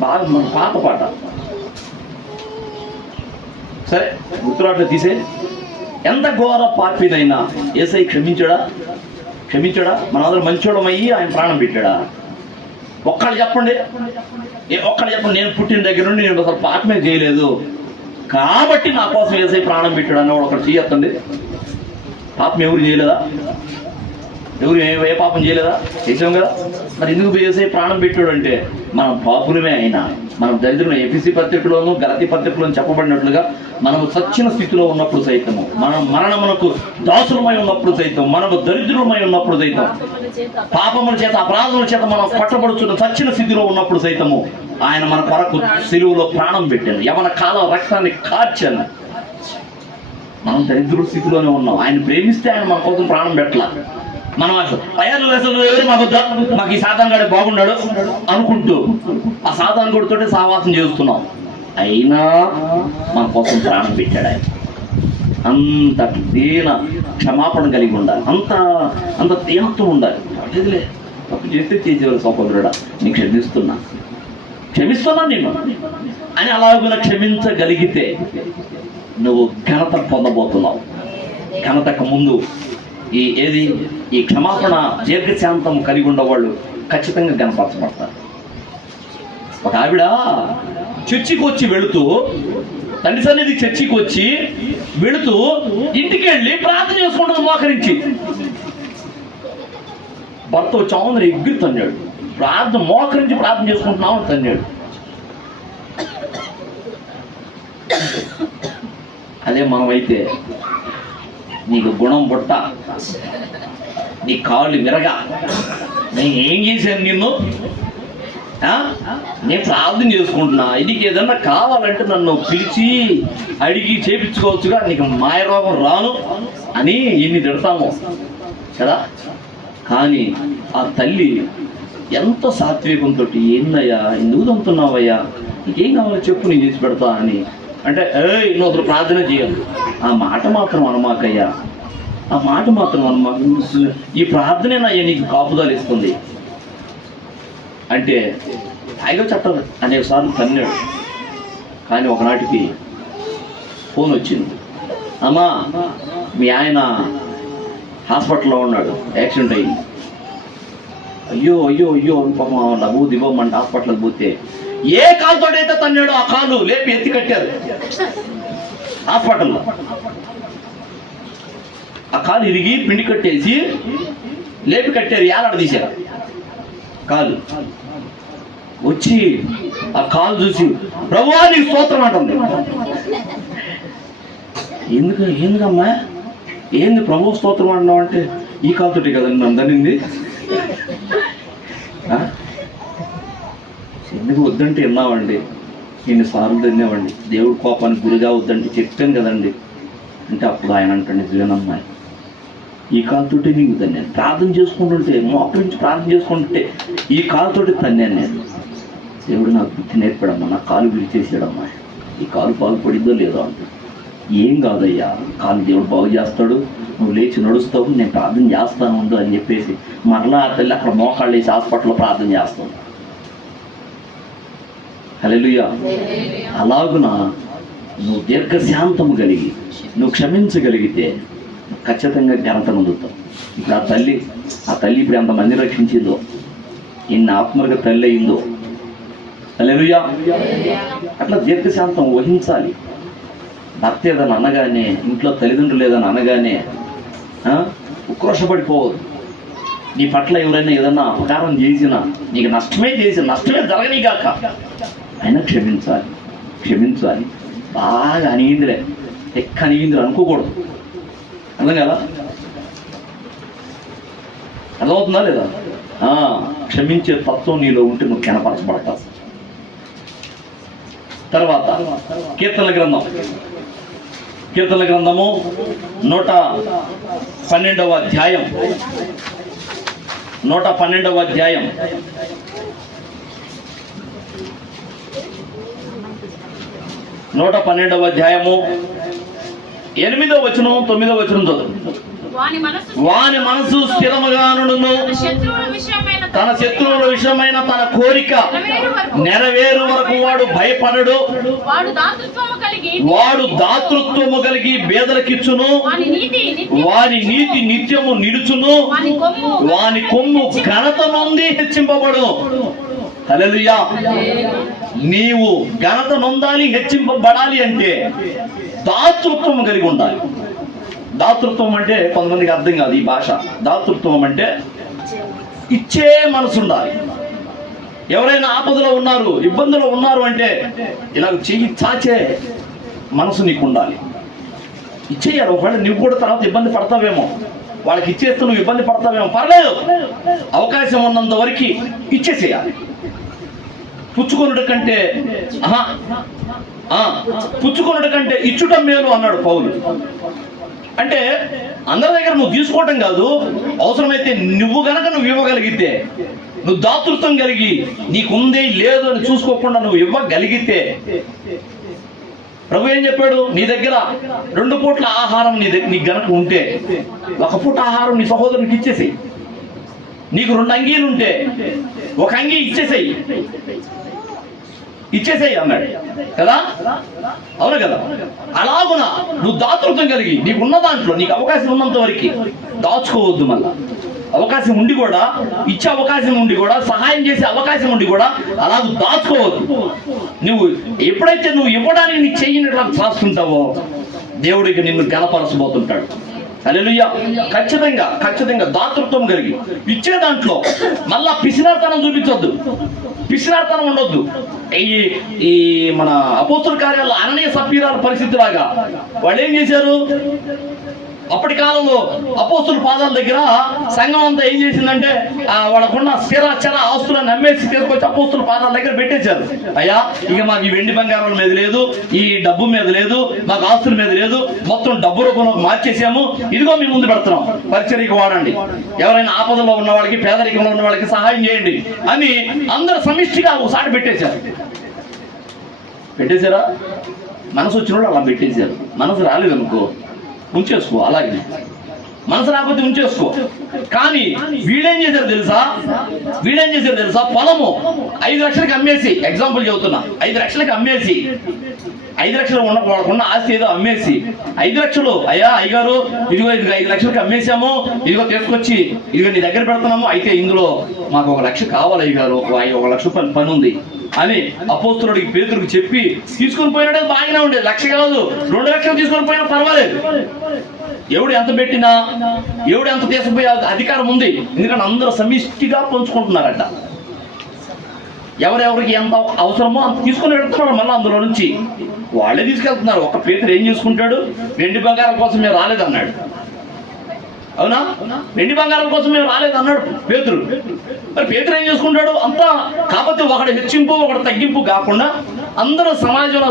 బాగా మన పాత పాట. సరే గుర్తురాట్లు తీసే. ఎంత ఘోర పాపినైనా యేసయ్య క్షమించాడా? మనందరూ మంచోడమయ్యి ఆయన ప్రాణం పెట్టాడా? ఒక్కళ్ళు చెప్పండి, నేను పుట్టిన దగ్గర నుండి నేను అసలు పాపమే చేయలేదు కాబట్టి నా కోసం యేసయ్య ప్రాణం పెట్టాడు అన్నవాడు ఒకటి చేయొద్దండి. పాపం ఎవరు చేయలేదా? ఎవరు ఏ పాపం చేయలేదా? చేసాం కదా. మరి ఎందుకు యేసయ్య ప్రాణం పెట్టాడు అంటే మనం పాపులమే అయినా, మనం దరిద్రం. ఎఫెసీ పత్రికలోను గలతీ పత్రికలోను చెప్పబడినట్లుగా మనము సచ్చిన స్థితిలో ఉన్నప్పుడు సైతము, మనం మరణమునకు దాసులమై ఉన్నప్పుడు సైతం, మనము దరిద్రులమై ఉన్నప్పుడు సైతం, పాపముల చేత అపరాధముల చేత మనం పట్టబడుతున్న సచ్చిన స్థితిలో ఉన్నప్పుడు సైతము ఆయన మన కొరకు సిలువలో ప్రాణం పెట్టాను. యవన కాలం రక్తాన్ని కార్చాను. మనం దరిద్రుల స్థితిలోనే ఉన్నాం. ఆయన ప్రేమిస్తే ఆయన మన కోసం ప్రాణం పెట్టాల. మనం అసలు ఎవరు మాకు ఈ సాతానుగాడు బాగున్నాడు అనుకుంటూ ఆ సాతానుగాడితోటే సహవాసం చేస్తున్నాం. అయినా మన కోసం ప్రాణం పెట్టాడు ఆయన. అంత దీన క్షమాపణ కలిగి ఉండాలి, అంత దీనత్వం ఉండాలి. లేదులే తప్పు చేస్తే చేసేవారు సహోదరుడా, నీకు క్షమిస్తున్నా నేను అని అలాగున క్షమించగలిగితే నువ్వు ఘనత పొందబోతున్నావు. ఘనతకు ముందు ఈ క్షమాపణ దీర్ఘశాంతం కలిగి ఉండేవాళ్ళు ఖచ్చితంగా గణపరచబడతారు. ఒక ఆవిడ చర్చికి వచ్చి వెళుతూ, తండ్రి సన్నిధి చర్చికి వచ్చి వెళుతూ ఇంటికి వెళ్ళి ప్రార్థన చేసుకుంటుంది మోకరించి. భర్త చావుందని ఎగ్గురు తన్నాడు. మోకరించి ప్రార్థన చేసుకుంటున్నావు అని తన్నాడు. అదే మనమైతే నీకు గుణం బుట్ట, నీ కాళ్ళు విరగా, నేను ఏం చేశాను నిన్ను, నేను ప్రార్థన చేసుకుంటున్నా, నీకు ఏదన్నా కావాలంటే నన్ను పిలిచి అడిగి చేపించుకోవచ్చుగా, నీకు మాయరోగం రాను అని ఎన్ని తిడతాము కదా. కానీ ఆ తల్లి ఎంత సాత్వికంతో, ఏందయ్యా ఎందుకు తంతున్నావయ్యా, నీకేం కావాలో చెప్పు నేను చేసి పెడతా అని అంటే, నువ్వు ప్రార్థన చేయాలి, ఆ మాట మాత్రం అనమాకయ్యా, ఆ మాట మాత్రం అనమాక, ఈ ప్రార్థనేనయ్యా నీకు కాపుదాలు ఇస్తుంది అంటే హాయిగా చెప్పదు. అనేక సార్లు తన్నాడు. కానీ ఒకనాటికి ఫోన్ వచ్చింది, అమ్మా మీ ఆయన హాస్పిటల్లో ఉన్నాడు, యాక్సిడెంట్ అయింది. అయ్యో అయ్యో అయ్యో పాపం లఘు దివ్వమంటే హాస్పిటల్కి పోతే ఏ కాలుతోడైతే తన్నాడో ఆ కాలు లేపి ఎత్తి కట్టారు హాస్పిటల్లో. ఆ కాలు ఇరిగి పిండి కట్టేసి లేపి కట్టారు, ఏలాడ తీశారు కాలు. వచ్చి ఆ కాలు చూసి ప్రభువా నీకు స్తోత్రం అంటుంది. ఎందుకమ్మా ఏంది ప్రభు స్తోత్రం అంటున్నావు అంటే, ఈ కాలుతోటి కదండి నన్ను దన్నింది, ఎందుకు వద్దంటే విన్నామండి, ఎన్నిసార్లు తిన్నామండి, దేవుడి కోపానికి గురిగా వద్దంటే చెప్పాను కదండి అంటే అప్పుడు ఆయన అంటే నిజమేనమ్మా, ఈ కాలుతోటి నీకు తన్నాను, ప్రార్థన చేసుకుంటుంటే మోకరించి ప్రార్థన చేసుకుంటుంటే ఈ కాలుతోటి తన్నాను నేను. దేవుడు నాకు బుద్ధి నేర్పాడమ్మా, నా కాలు విరిచేసాడమ్మా, ఈ కాలు బాగుపడిద్దో లేదో అంటే, ఏం కాదయ్యా కాలు దేవుడు బాగు చేస్తాడు, నువ్వు లేచి నడుస్తావు, నేను ప్రార్థన చేస్తాను ఉండు అని చెప్పేసి మరలా ఆ తల్లి అక్కడ మోకాళ్ళు వేసి హాస్పిటల్లో ప్రార్థన చేస్తాను. హల్లెలూయా. అలాగున నువ్వు దీర్ఘశాంతము కలిగి నువ్వు క్షమించగలిగితే ఖచ్చితంగా ఘనత పొందుతావు. ఇప్పుడు ఆ తల్లి ఇప్పుడు ఎంతమంది రక్షించిందో, ఎన్ని ఆత్మలుగా తల్లి అయిందో. హల్లెలూయా. అట్లా దీర్ఘశాంతం వహించాలి. భర్త ఏదని అనగానే, ఇంట్లో తల్లిదండ్రులు ఏదని అనగానే ఉక్రోషపడిపోవద్దు. నీ పట్ల ఎవరైనా ఏదన్నా అపకారం చేసినా, నీకు నష్టమే జరగనీగాక అయినా క్షమించాలి. బాగా అనిగిందిలే అనిగిందిలే అనుకోకూడదు. అర్థం కదా? అర్థమవుతుందా లేదా? క్షమించే తత్వం నీలో ఉంటే నువ్వు కనపరచబడతావు. తర్వాత కీర్తనల గ్రంథము 112వ అధ్యాయం 112వ అధ్యాయం 112వ అధ్యాయము 8వ వచనం 9వ వచనం చదువు. వాని మనసు స్థిరముగానుండును, తన శత్రువుల విషయమైన తన కోరిక నెరవేరు వరకు వాడు భయపడడు. వాడు దాతృత్వము కలిగి బేదలకిచ్చును, వాని నీతి నిత్యము నిలుచును, వాని కొమ్ము ఘనత నుండి హెచ్చింపబడు. హల్లెలూయా. నీవు ఘనత నొందాలి, హెచ్చింపబడాలి అంటే దాతృత్వం కలిగి ఉండాలి. దాతృత్వం అంటే కొంతమందికి అర్థం కాదు ఈ భాష. దాతృత్వం అంటే ఇచ్చే మనసు ఉండాలి. ఎవరైనా ఆపదలో ఉన్నారు, ఇబ్బందులో ఉన్నారు అంటే ఇలా చెయ్యి చాచే మనసు నీకు ఉండాలి. ఇచ్చేయాలి. ఒకవేళ నువ్వు కూడా తర్వాత ఇబ్బంది పడతావేమో, వాళ్ళకి ఇచ్చేస్తే నువ్వు ఇబ్బంది పడతావేమో, పర్లేదు, అవకాశం ఉన్నంత వరకు ఇచ్చేసేయాలి. పుచ్చుకొనుట కంటే పుచ్చుకొనుట కంటే ఇచ్చుటం మేలు అన్నాడు పౌలు. అంటే అందరి దగ్గర నువ్వు తీసుకోవటం కాదు, అవసరమైతే నువ్వు గనక నువ్వు ఇవ్వగలిగితే, నువ్వు దాతృత్వం కలిగి నీకుందే లేదు అని చూసుకోకుండా నువ్వు ఇవ్వగలిగితే, ప్రభు ఏం చెప్పాడు? నీ దగ్గర 2 పూట్ల ఆహారం నీకు గనక ఉంటే 1 పూట ఆహారం నీ సహోదరునికి ఇచ్చేసేయి. నీకు 2 అంగీలు ఉంటే 1 అంగీ ఇచ్చేసేయి అన్నాడు కదా, అవును కదా? అలాగున నువ్వు దాతృత్వం కలిగి నీకున్న దాంట్లో నీకు అవకాశం ఉన్నంత వరకు దాచుకోవద్దు. మళ్ళా అవకాశం ఉండి కూడా, ఇచ్చే అవకాశం ఉండి కూడా, సహాయం చేసే అవకాశం ఉండి కూడా అలాగ దాచుకోవద్దు. నువ్వు ఎప్పుడైతే నువ్వు ఇవ్వడానికి నీ చెయ్యినట్లా చేస్తుంటావో దేవుడికి నిన్ను గణపరచబోతుంటాడు. హల్లెలూయా. ఖచ్చితంగా దాతృత్వం కలిగి ఇచ్చే దాంట్లో మళ్ళా పిసినార్తనం చూపించొద్దు, పిసినార్తనం ఉండొద్దు. ఈ మన అపోస్తుల కార్యాల్లో అననీయ సప్పీరాల పరిస్థితి లాగా వాళ్ళు ఏం చేశారు? అప్పటి కాలంలో అపోస్తుల పాదాల దగ్గర సంఘం అంతా ఏం చేసిందంటే వాళ్ళకున్న స్థిర చర ఆస్తులను అమ్మేసి తీసుకొచ్చి అపోస్తుల పాదాల దగ్గర పెట్టేశారు. అయ్యా, ఇక మాకు ఈ వెండి బంగారం మీద లేదు, ఈ డబ్బు మీద లేదు, మాకు ఆస్తుల మీద లేదు, మొత్తం డబ్బు రూపంలో మార్చేసాము, ఇదిగో మీ ముందు పెడుతున్నాం, పరిచర్యకు వాడండి, ఎవరైనా ఆపదలో ఉన్న వాళ్ళకి, పేదరికంలో ఉన్న వాళ్ళకి సహాయం చేయండి అని అందరూ సమిష్టిగా ఒకసారి పెట్టేశారా? మనసు వచ్చిన వాళ్ళు అలా పెట్టేశారు. మనసు రాలేదనుకో ఉంచేసుకో, అలాగే మనసు రాకపోతే ఉంచేసుకో. కానీ వీళ్ళేం చేశారు తెలుసా? పొలము 5 లక్షలకి అమ్మేసి, ఎగ్జాంపుల్ చెబుతున్నా, 5 లక్షలకి అమ్మేసి, 5 లక్షలు వాళ్ళకున్న ఆస్తి ఏదో అమ్మేసి, 5 లక్షలు అయ్యా అయ్యగారు ఇదిగో 5 లక్షలకి అమ్మేశాము, ఇదిగో తీసుకొచ్చి ఇదిగో నీ దగ్గర పెడుతున్నాము, అయితే ఇందులో మాకు 1 లక్ష కావాలి అయ్యగారు, 1 లక్ష రూపాయలు పని ఉంది అని అపోస్తలుడికి పేతురుకి చెప్పి తీసుకొని పోయినట్టు బాగానే ఉండేది. 1 లక్ష కాదు, 2 లక్షలు తీసుకొని పోయినా పర్వాలేదు. ఎవడు ఎంత పెట్టినా, ఎవడు ఎంత తీసుకుపోయే అధికారం ఉంది. ఎందుకంటే అందరూ సమిష్టిగా పంచుకుంటున్నారట. ఎవరెవరికి ఎంత అవసరమో అంత తీసుకొని వెళ్తున్నారు. మళ్ళీ అందులో నుంచి వాళ్ళే తీసుకెళ్తున్నారు. ఒక పేతురు ఏం చేసుకుంటాడు? వెండి బంగారం కోసం మేము రాలేదన్నాడు. అవునా? వెండి బంగారం కోసం మేము రాలేదన్నాడు పేతురు. మరి పేతురు ఏం చేసుకుంటాడు? అంతా కాకపోతే ఒకటి హెచ్చింపు ఒకటి తగ్గింపు కాకుండా అందరూ సమాజంలో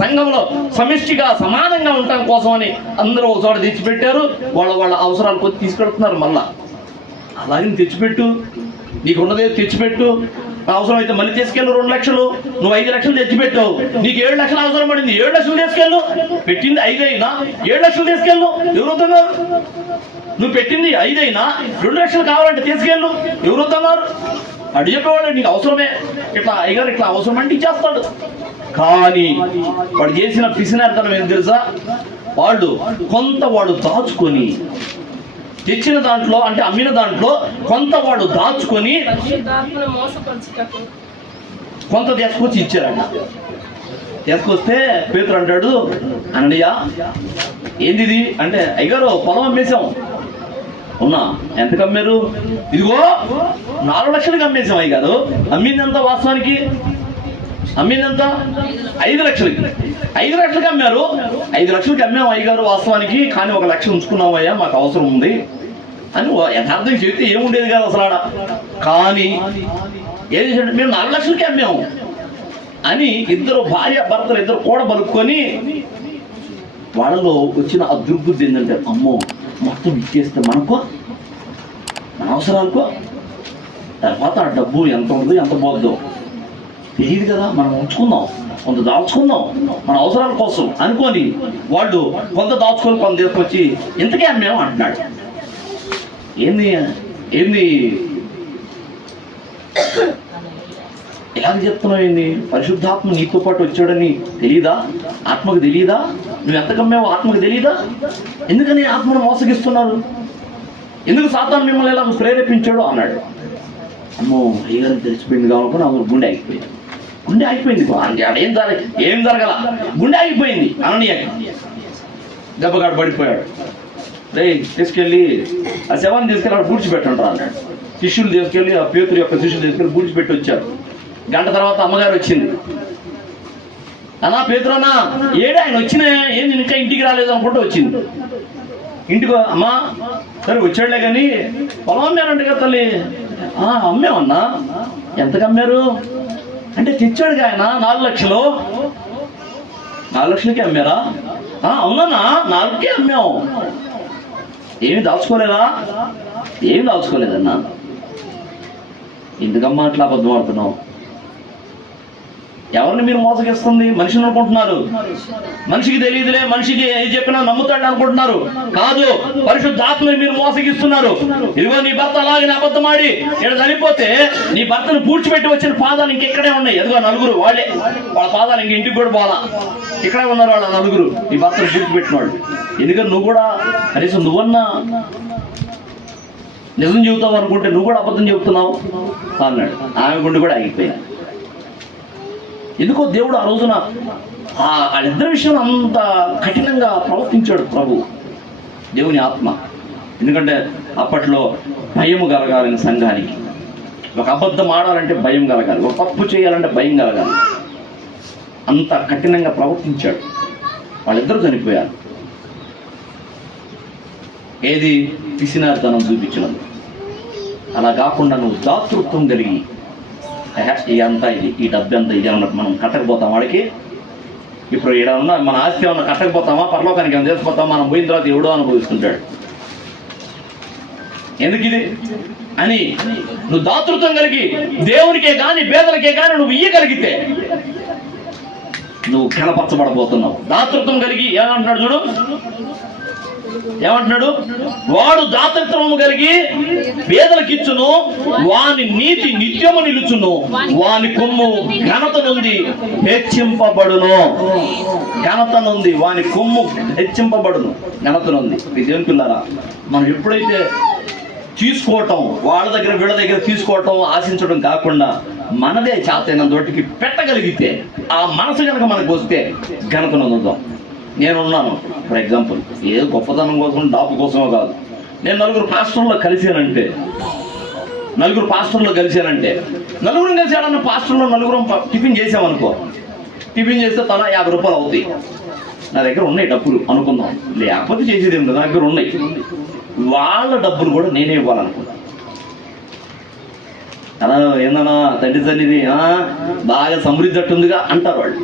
సంఘంలో సమిష్టిగా సమానంగా ఉండటం కోసమని అందరూ ఒక చోట తెచ్చిపెట్టారు. వాళ్ళ అవసరాలు కొద్ది తీసుకెళ్తున్నారు. మళ్ళా అలాగే తెచ్చిపెట్టు, నీకున్నదే తెచ్చిపెట్టు, అవసరం అయితే మళ్ళీ తీసుకెళ్ళు. 2 లక్షలు నువ్వు 5 లక్షలు తెచ్చిపెట్టావు, నీకు 7 లక్షలు అవసరం పడింది, 7 లక్షలు తీసుకెళ్ళు. పెట్టింది 5 అయినా 7 లక్షలు తీసుకెళ్ళు. ఎవరు వద్దన్నారు? నువ్వు పెట్టింది 5 అయినా 2 లక్షలు కావాలంటే తీసుకెళ్ళు. ఎవరు వద్దన్నారు? అడు చెప్పేవాళ్ళు నీకు అవసరమే, ఇట్లా అయ్యగారు ఇట్లా అవసరం అంటే ఇచ్చేస్తాడు. కానీ వాడు చేసిన పిసినారితనం ఏం తెలుసా? వాడు దాచుకొని తెచ్చిన దాంట్లో, అంటే అమ్మిన దాంట్లో కొంత వాడు దాచుకొని కొంత తీసుకొచ్చి ఇచ్చారంట. తీసుకొస్తే పేతురు అంటాడు, అన్నయ్య ఏంది అంటే, అయ్యగారు పొలం అమ్మేశాం. అవునా? ఎంతకు అమ్మారు? ఇదిగో 4 లక్షలకి అమ్మేశాం అయ్యగారు. అమ్మిందంతా వాస్తవానికి అమ్మిందంతా 5 లక్షలకి. 5 లక్షలకి అమ్మారు. 5 లక్షలకి అమ్మాము అయ్యగారు వాస్తవానికి, కానీ 1 లక్ష ఉంచుకున్నాం అయ్యా, మాకు అవసరం ఉంది అని యథార్థం చెబితే ఏముండేది కాదు అసలు ఆడ. కానీ ఏం చేశాడు, మేము 4 లక్షలకే అమ్మాము అని ఇద్దరు భార్య భర్తలు ఇద్దరు కూడా బలుక్కొని వాళ్ళలో వచ్చిన ఆ దుర్బుద్ధి ఏంటంటే, అమ్మో మొత్తం ఇచ్చేస్తే మనకు మన అవసరాలకు తర్వాత ఆ డబ్బు ఎంత ఉందో ఎంత పోద్దో తెలియదు కదా, మనం ఉంచుకుందాం, కొంత దాచుకుందాం మన అవసరాల కోసం అనుకొని వాళ్ళు కొంత దాచుకొని కొంత తీసుకొచ్చి ఇంతకే అమ్మేమో అంటున్నాడు. ఏంది ఏంది ఎలాగ చెప్తున్నావు? ఏంది పరిశుద్ధాత్మ నీతో పాటు వచ్చాడని తెలియదా? ఆత్మకు తెలియదా? నువ్వు ఎంత కమ్మావో ఆత్మకు తెలియదా? ఎందుకని ఆత్మను మోసగిస్తున్నారు? ఎందుకు సాతాను మిమ్మల్ని ఎలా ప్రేరేపించాడు అన్నాడు. అమ్మో అయ్యగారికి తెలిసిపోయింది కావాలనుకుని ఆమె గుండె ఆగిపోయింది. గుండె ఆగిపోయింది. ఏం జరగల, గుండె ఆగిపోయింది. అననీయకి దెబ్బగాడు పడిపోయాడు. రే తీసుకెళ్ళి ఆ శవాన్ని తీసుకెళ్ళి అక్కడ పూడ్చిపెట్టంటారు అన్నాడు. శిష్యులు తీసుకెళ్ళి ఆ పేతురు యొక్క శిష్యులు తీసుకెళ్ళి పూడ్చిపెట్టి వచ్చారు. గంట తర్వాత అమ్మగారు వచ్చింది. అన్నా పేతురన్నా ఏడు ఆయన వచ్చినా ఏంది ఇంకా ఇంటికి రాలేదు అనుకుంటూ వచ్చింది. ఇంటికి అమ్మా సరే వచ్చాడులే కానీ పొలం అమ్మారంట కదా తల్లి. అమ్మామన్నా. ఎంతకు అమ్మారు అంటే తెచ్చాడుగా ఆయన 4 లక్షలు. 4 లక్షలకి అమ్మారా? అవునన్నా 4కే అమ్మాం. ఏమి దాచుకోలేదా? ఏమి దాచుకోలేదన్నా. ఎందుకమ్మా అట్లా అబద్ధం ఆడుతున్నావు? ఎవరిని మీరు మోసగిస్తుంది? మనిషిని అనుకుంటున్నారు. మనిషికి తెలియదులే, మనిషికి ఏది చెప్పినా నమ్ముతాడు అనుకుంటున్నారు. కాదు, పరిశుద్ధాత్మని మీరు మోసగిస్తున్నారు. ఇదిగో నీ భర్త అలాగే అబద్ధం ఆడి ఇక్కడ చనిపోతే నీ భర్తను పూడ్చిపెట్టి వచ్చిన పాదాలు ఇంకెక్కడే ఉన్నాయి. ఎదుగో 4 వాళ్ళే, వాళ్ళ పాదాలు ఇంక ఇంటికి కూడా పోలా, ఇక్కడే ఉన్నారు వాళ్ళ 4 నీ భర్తను పూడ్చిపెట్టిన వాళ్ళు. ఎందుకని నువ్వు కూడా కనీసం నువ్వన్నా నిజం చెబుతావు అనుకుంటే నువ్వు కూడా అబద్ధం చెబుతున్నావు అన్నాడు. ఆమె గుండె కూడా ఆగిపోయింది. ఎందుకో దేవుడు ఆ రోజున వాళ్ళిద్దరి విషయం అంత కఠినంగా ప్రవర్తించాడు ప్రభు, దేవుని ఆత్మ. ఎందుకంటే అప్పట్లో భయము కలగాలని సంఘానికి. ఒక అబద్ధం ఆడాలంటే భయం కలగాలి, ఒక తప్పు చేయాలంటే భయం కలగాలి. అంత కఠినంగా ప్రవర్తించాడు. వాళ్ళిద్దరూ చనిపోయారు. ఏది పిసినారితనం చూపించినది. అలా కాకుండా నువ్వు దాతృత్వం కలిగి అంతా ఇది ఈ డబ్బు ఎంత ఇది అన్నట్టు మనం కట్టకపోతాం వాడికి. ఇప్పుడు ఏడన్నా మన ఆస్తి ఏమన్నా కట్టకపోతామా? పరలోకానికి ఏమైనా చేసిపోతామా? మనం పోయిన తర్వాత ఎవడో అనుభవిస్తుంటాడు. ఎందుకు ఇది అని నువ్వు దాతృత్వం కలిగి దేవునికే కానీ పేదలకే కానీ నువ్వు ఇయ్యగలిగితే నువ్వు కనపరచబడబోతున్నావు. దాతృత్వం కలిగి ఏమంటున్నాడు చూడు, ఏమంటున్నాడు? వాడు దాతృత్వము కలిగి పేదలకిచ్చును, వాని నీతి నిత్యము నిలుచును, వాని కొమ్ము ఘనత నుండి హెచ్చింపబడును. ఘనత నుండి వాని కొమ్ము హెచ్చింపబడును, ఘనత నుండి. దేవుని పిల్లరా, మనం ఎప్పుడైతే తీసుకోవటం వాళ్ళ దగ్గర వీళ్ళ దగ్గర తీసుకోవటం ఆశించడం కాకుండా మనదే చేతైన తోటికి పెట్టగలిగితే ఆ మనసు కనుక మనకు వస్తే ఘనత నొందుతాం. నేనున్నాను ఫర్ ఎగ్జాంపుల్, ఏ గొప్పతనం కోసం డాపు కోసమో కాదు. నేను 4 పాస్టర్లో కలిసానంటే 4 పాస్టర్లో కలిసానంటే 4 కలిసాడన్న పాస్టర్లో 4 టిఫిన్ చేసామనుకో, టిఫిన్ చేస్తే తలా 50 రూపాయలు అవుతాయి. నా దగ్గర ఉన్నాయి డబ్బులు అనుకుందాం, లేకపోతే చేసేది ఏమి లేదు, నా దగ్గర ఉన్నాయి. వాళ్ళ డబ్బులు కూడా నేనే ఇవ్వాలనుకుంటా. అలా ఏందన్నా తండ్రి తల్లిది బాగా సమృద్ధి అట్టుందిగా అంటారు వాళ్ళు.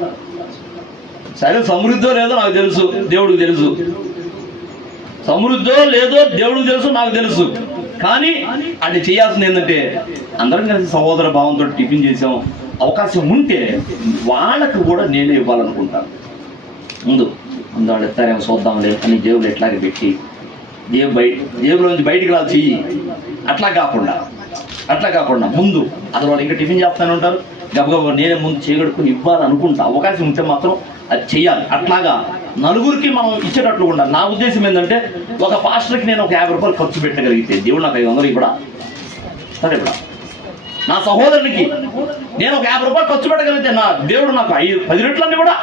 సరే సమృద్ధో లేదో నాకు తెలుసు, దేవుడికి తెలుసు. సమృద్ధో లేదో దేవుడికి తెలుసు, నాకు తెలుసు. కానీ అది చేయాల్సింది ఏంటంటే అందరం కలిసి సహోదర భావంతో టిఫిన్ చేసాం. అవకాశం ఉంటే వాళ్ళకు కూడా నేనే ఇవ్వాలనుకుంటాను. ముందు వాళ్ళు ఎత్తారేమో చూద్దాంలే అని జేబులు ఎట్లాగే పెట్టి జేబులోంచి బయటికి రాదు చెయ్యి. అట్లా కాకుండా ముందు అసలు వాళ్ళు ఇంకా టిఫిన్ చేస్తూనే ఉంటారు, గబగబా నేనే ముందు చేయగడుకుని ఇవ్వాలనుకుంటా. అవకాశం ఉంటే మాత్రం అది చెయ్యాలి. అట్లాగా 4కి మనం ఇచ్చేటట్లు ఉండాలి. నా ఉద్దేశం ఏంటంటే ఒక పాస్టర్కి నేను ఒక 50 రూపాయలు ఖర్చు పెట్టగలిగితే దేవుడు నాకు 500 ఇవ్వడా? సరే ఇవ్వడా? నా సహోదరునికి నేను ఒక 50 రూపాయలు ఖర్చు పెట్టగలిగితే నా దేవుడు నాకు 10 రెట్లన్నీ కూడా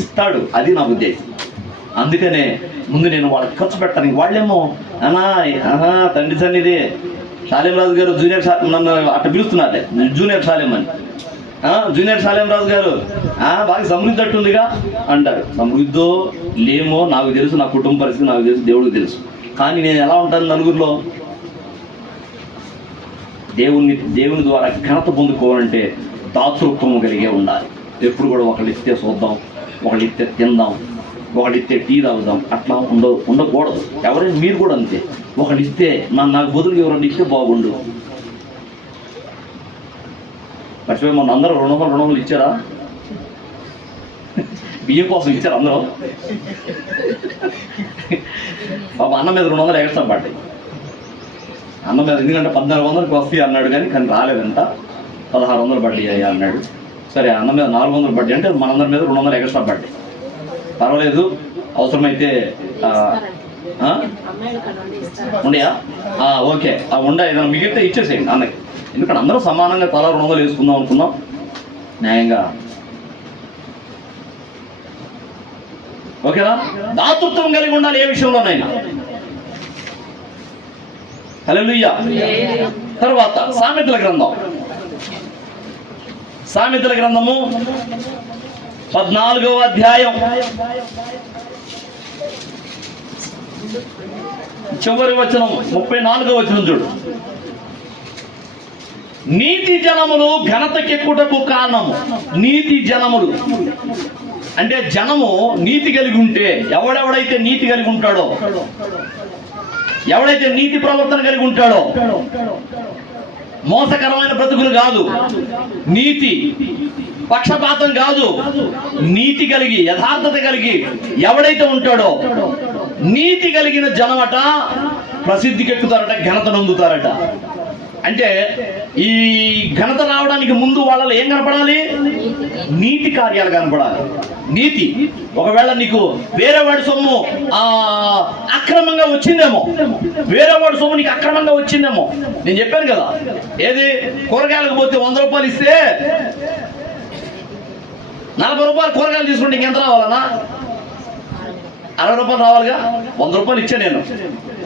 ఇస్తాడు. అది నా ఉద్దేశం. అందుకనే ముందు నేను వాళ్ళకి ఖర్చు పెట్టడానికి, వాళ్ళేమో తండ్రి సన్నిధి శాలేం రాజు గారు జూనియర్ నన్ను అట్ట పిలుస్తున్నారే జూనియర్ శాలేం అని. జూనియర్ శాలేం రాజు గారు బాగా సమృద్ధి అట్టుందిగా అంటారు. సమృద్ధో లేమో నాకు తెలుసు, నా కుటుంబ పరిస్థితి నాకు తెలుసు, దేవుడికి తెలుసు. కానీ నేను ఎలా ఉంటాను నలుగురిలో? దేవుని ద్వారా ఘనత పొందుకోవాలంటే దాతృత్వం కలిగే ఉండాలి. ఎప్పుడు కూడా ఒకళ్ళు ఇస్తే చూద్దాం, ఒకళ్ళు ఇస్తే తిందాం, ఒకళ్ళు ఇస్తే టీ తాగుదాం, అట్లా ఉండకూడదు. ఎవరైనా మీరు కూడా అంతే. ఒకళ్ళు ఇస్తే నాకు బదులు ఎవరైనా ఇస్తే బాగుండు. మర్చిపోయి మొన్న అందరూ 200 ఇచ్చారా? బియ్యం కోసం ఇచ్చారు అందరూ. బాబా అన్నం మీద 200 ఎక్స్ట్రా పడ్డాయి. అన్నం మీద ఎందుకంటే 1400కి వస్తాయి అన్నాడు, కానీ రాలేదంట. 1600 పడ్డాయి అన్నాడు. సరే అన్నం మీద 400 పడ్డాయి అంటే మనందరి మీద 200 ఎక్స్ట్రా పడ్డాయి. పర్వాలేదు, అవసరమైతే ఉండయా? ఓకే, ఏదైనా మిగిలితే ఇచ్చేసేయండి అన్నకి. ఎందుకంటే అందరూ సమానంగా తలా 200 వేసుకుందాం అనుకున్నాం, న్యాయంగా. ఓకేనా? దాతృత్వం కలిగి ఉండాలి ఏ విషయంలోనైనా. హల్లెలూయా. తర్వాత సామెతల గ్రంథము 14వ అధ్యాయం చివరి వచనం 34వ వచనం చూడు. నీతి జనములు ఘనతకెక్కుటకు కారణము. నీతి జనములు అంటే జనము నీతి కలిగి ఉంటే, ఎవడెవడైతే నీతి కలిగి ఉంటాడో, ఎవడైతే నీతి ప్రవర్తన కలిగి ఉంటాడో, మోసకరమైన బ్రతుకులు కాదు, నీతి పక్షపాతం కాదు, నీతి కలిగి యథార్థత కలిగి ఎవడైతే ఉంటాడో, నీతి కలిగిన జనమట ప్రసిద్ధికి ఎక్కుతారట, ఘనత నొందుతారట. అంటే ఈ ఘనత రావడానికి ముందు వాళ్ళలో ఏం కనపడాలి? నీతి కార్యాలు కనపడాలి. నీతి. ఒకవేళ నీకు వేరే వాడి సొమ్ము అక్రమంగా వచ్చిందేమో, నీకు అక్రమంగా వచ్చిందేమో. నేను చెప్పాను కదా, ఏది కూరగాయలకు పోతే 100 రూపాయలు ఇస్తే 40 రూపాయలు కూరగాయలు తీసుకుంటే ఇంకెంత రావాలన్నా? 60 రూపాయలు రావాలిగా. 100 రూపాయలు ఇచ్చా నేను,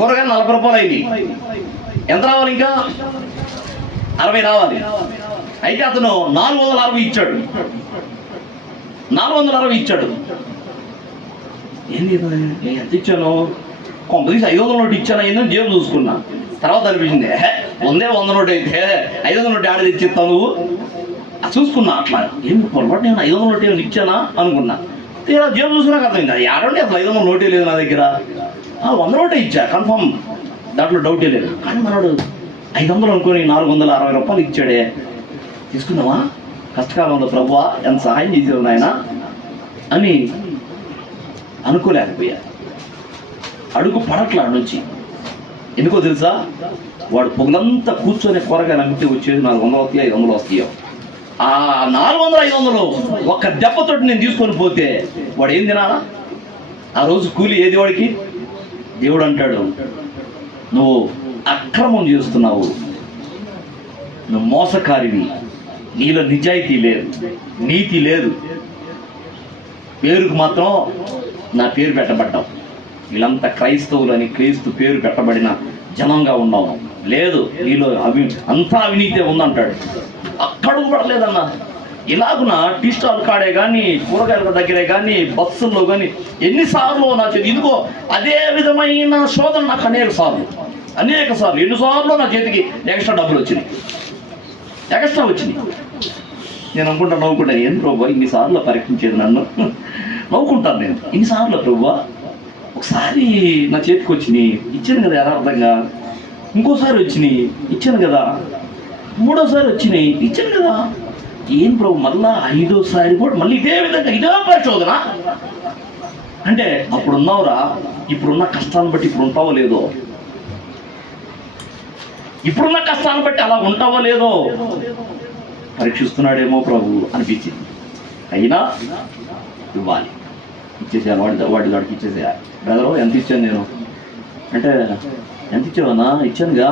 కూరగాయలు 40 రూపాయలు అయింది, ఎంత రావాలి? ఇంకా 60 రావాలి. అయితే అతను 460 ఇచ్చాడు. 460 ఇచ్చాడు. ఏంది ఎంత ఇచ్చాను? కొంపదీసి 500 నోటు ఇచ్చాను. ఏందని జేబు చూసుకున్నా. తర్వాత అనిపించింది, 100 నోటు అయితే 500 నోటు ఆడ తెచ్చిస్తావు నువ్వు? చూసుకున్నా. అట్లా ఏం పొరపాటు నేను 500 నోటు ఏమైనా ఇచ్చానా అనుకున్నా. తీరా జేబు చూసుకున్నాక అర్థమైంది, ఆడంటే అసలు 500 నోటే లేదు నా దగ్గర. 100 నోటే ఇచ్చా కన్ఫర్మ్, దాంట్లో డౌటే లేదు. కానీ మనోడు 500 అనుకుని 460 రూపాయలు ఇచ్చాడే. తీసుకుందామా? కష్టకాలంలో ప్రభువా ఎంత సహాయం చేసేది నాయన అని అనుకోలేకపోయా. అడుగు పడట్లా నుంచి. ఎందుకో తెలుసా? వాడు పొగలంతా కూర్చొని కూరగాయలు అమ్మితే వచ్చేది 400 వస్తాయో 500 వస్తాయో. ఆ 400 500 ఒక్క దెబ్బతోటి నేను తీసుకొని పోతే వాడు ఏం తినాలా? ఆ రోజు కూలి ఏది వాడికి? దేవుడు అంటాడు, నువ్వు అక్రమం చేస్తున్నావు, నువ్వు మోసకారివి, నీలో నిజాయితీ లేదు, నీతి లేదు, పేరుకు మాత్రం నా పేరు పెట్టబడ్డావు, వీళ్ళంతా క్రైస్తవులని క్రీస్తు పేరు పెట్టబడిన జనంగా ఉన్నావు, లేదు నీలో అంతా అవినీతే ఉందంటాడు. అక్కడుగు పడలేదన్నా. ఇలాగున టీ స్టాల్ కాడే కానీ, కూరగాయల దగ్గరే కానీ, బస్సుల్లో కానీ ఎన్నిసార్లు నా చేతి ఇదిగో అదే విధమైన శోధన నాకు అనేక సార్లు ఎన్నిసార్లు నా చేతికి ఎక్స్ట్రా డబ్బులు వచ్చినాయి. నేను అనుకుంటా, నవ్వుకుంటాను, ఏం ప్రభు ఇన్నిసార్లు పరీక్షించేది నన్ను, నవ్వుకుంటాను నేను. ఇన్నిసార్లు ప్రభు, ఒకసారి నా చేతికి వచ్చినాయి ఇచ్చాను కదా యథార్థంగా, ఇంకోసారి వచ్చినాయి ఇచ్చాను కదా, మూడోసారి వచ్చినాయి ఇచ్చాను కదా, ఏం ప్రభు మళ్ళా 5వ కూడా మళ్ళీ ఇదే విధంగా ఇదే పరిశోధన అంటే అప్పుడున్నావురా, ఇప్పుడున్న కష్టాన్ని బట్టి ఇప్పుడు ఉంటావో లేదో, ఇప్పుడున్న కష్టాన్ని బట్టి అలా ఉంటావో లేదో పరీక్షిస్తున్నాడేమో ప్రభు అనిపించింది. అయినా ఇవ్వాలి, ఇచ్చేసేయాలి, వాడికి ఇచ్చేసేయాలి. బ్రదరు ఎంత ఇచ్చాను నేను అంటే, ఎంత ఇచ్చావన్నా? ఇచ్చానుగా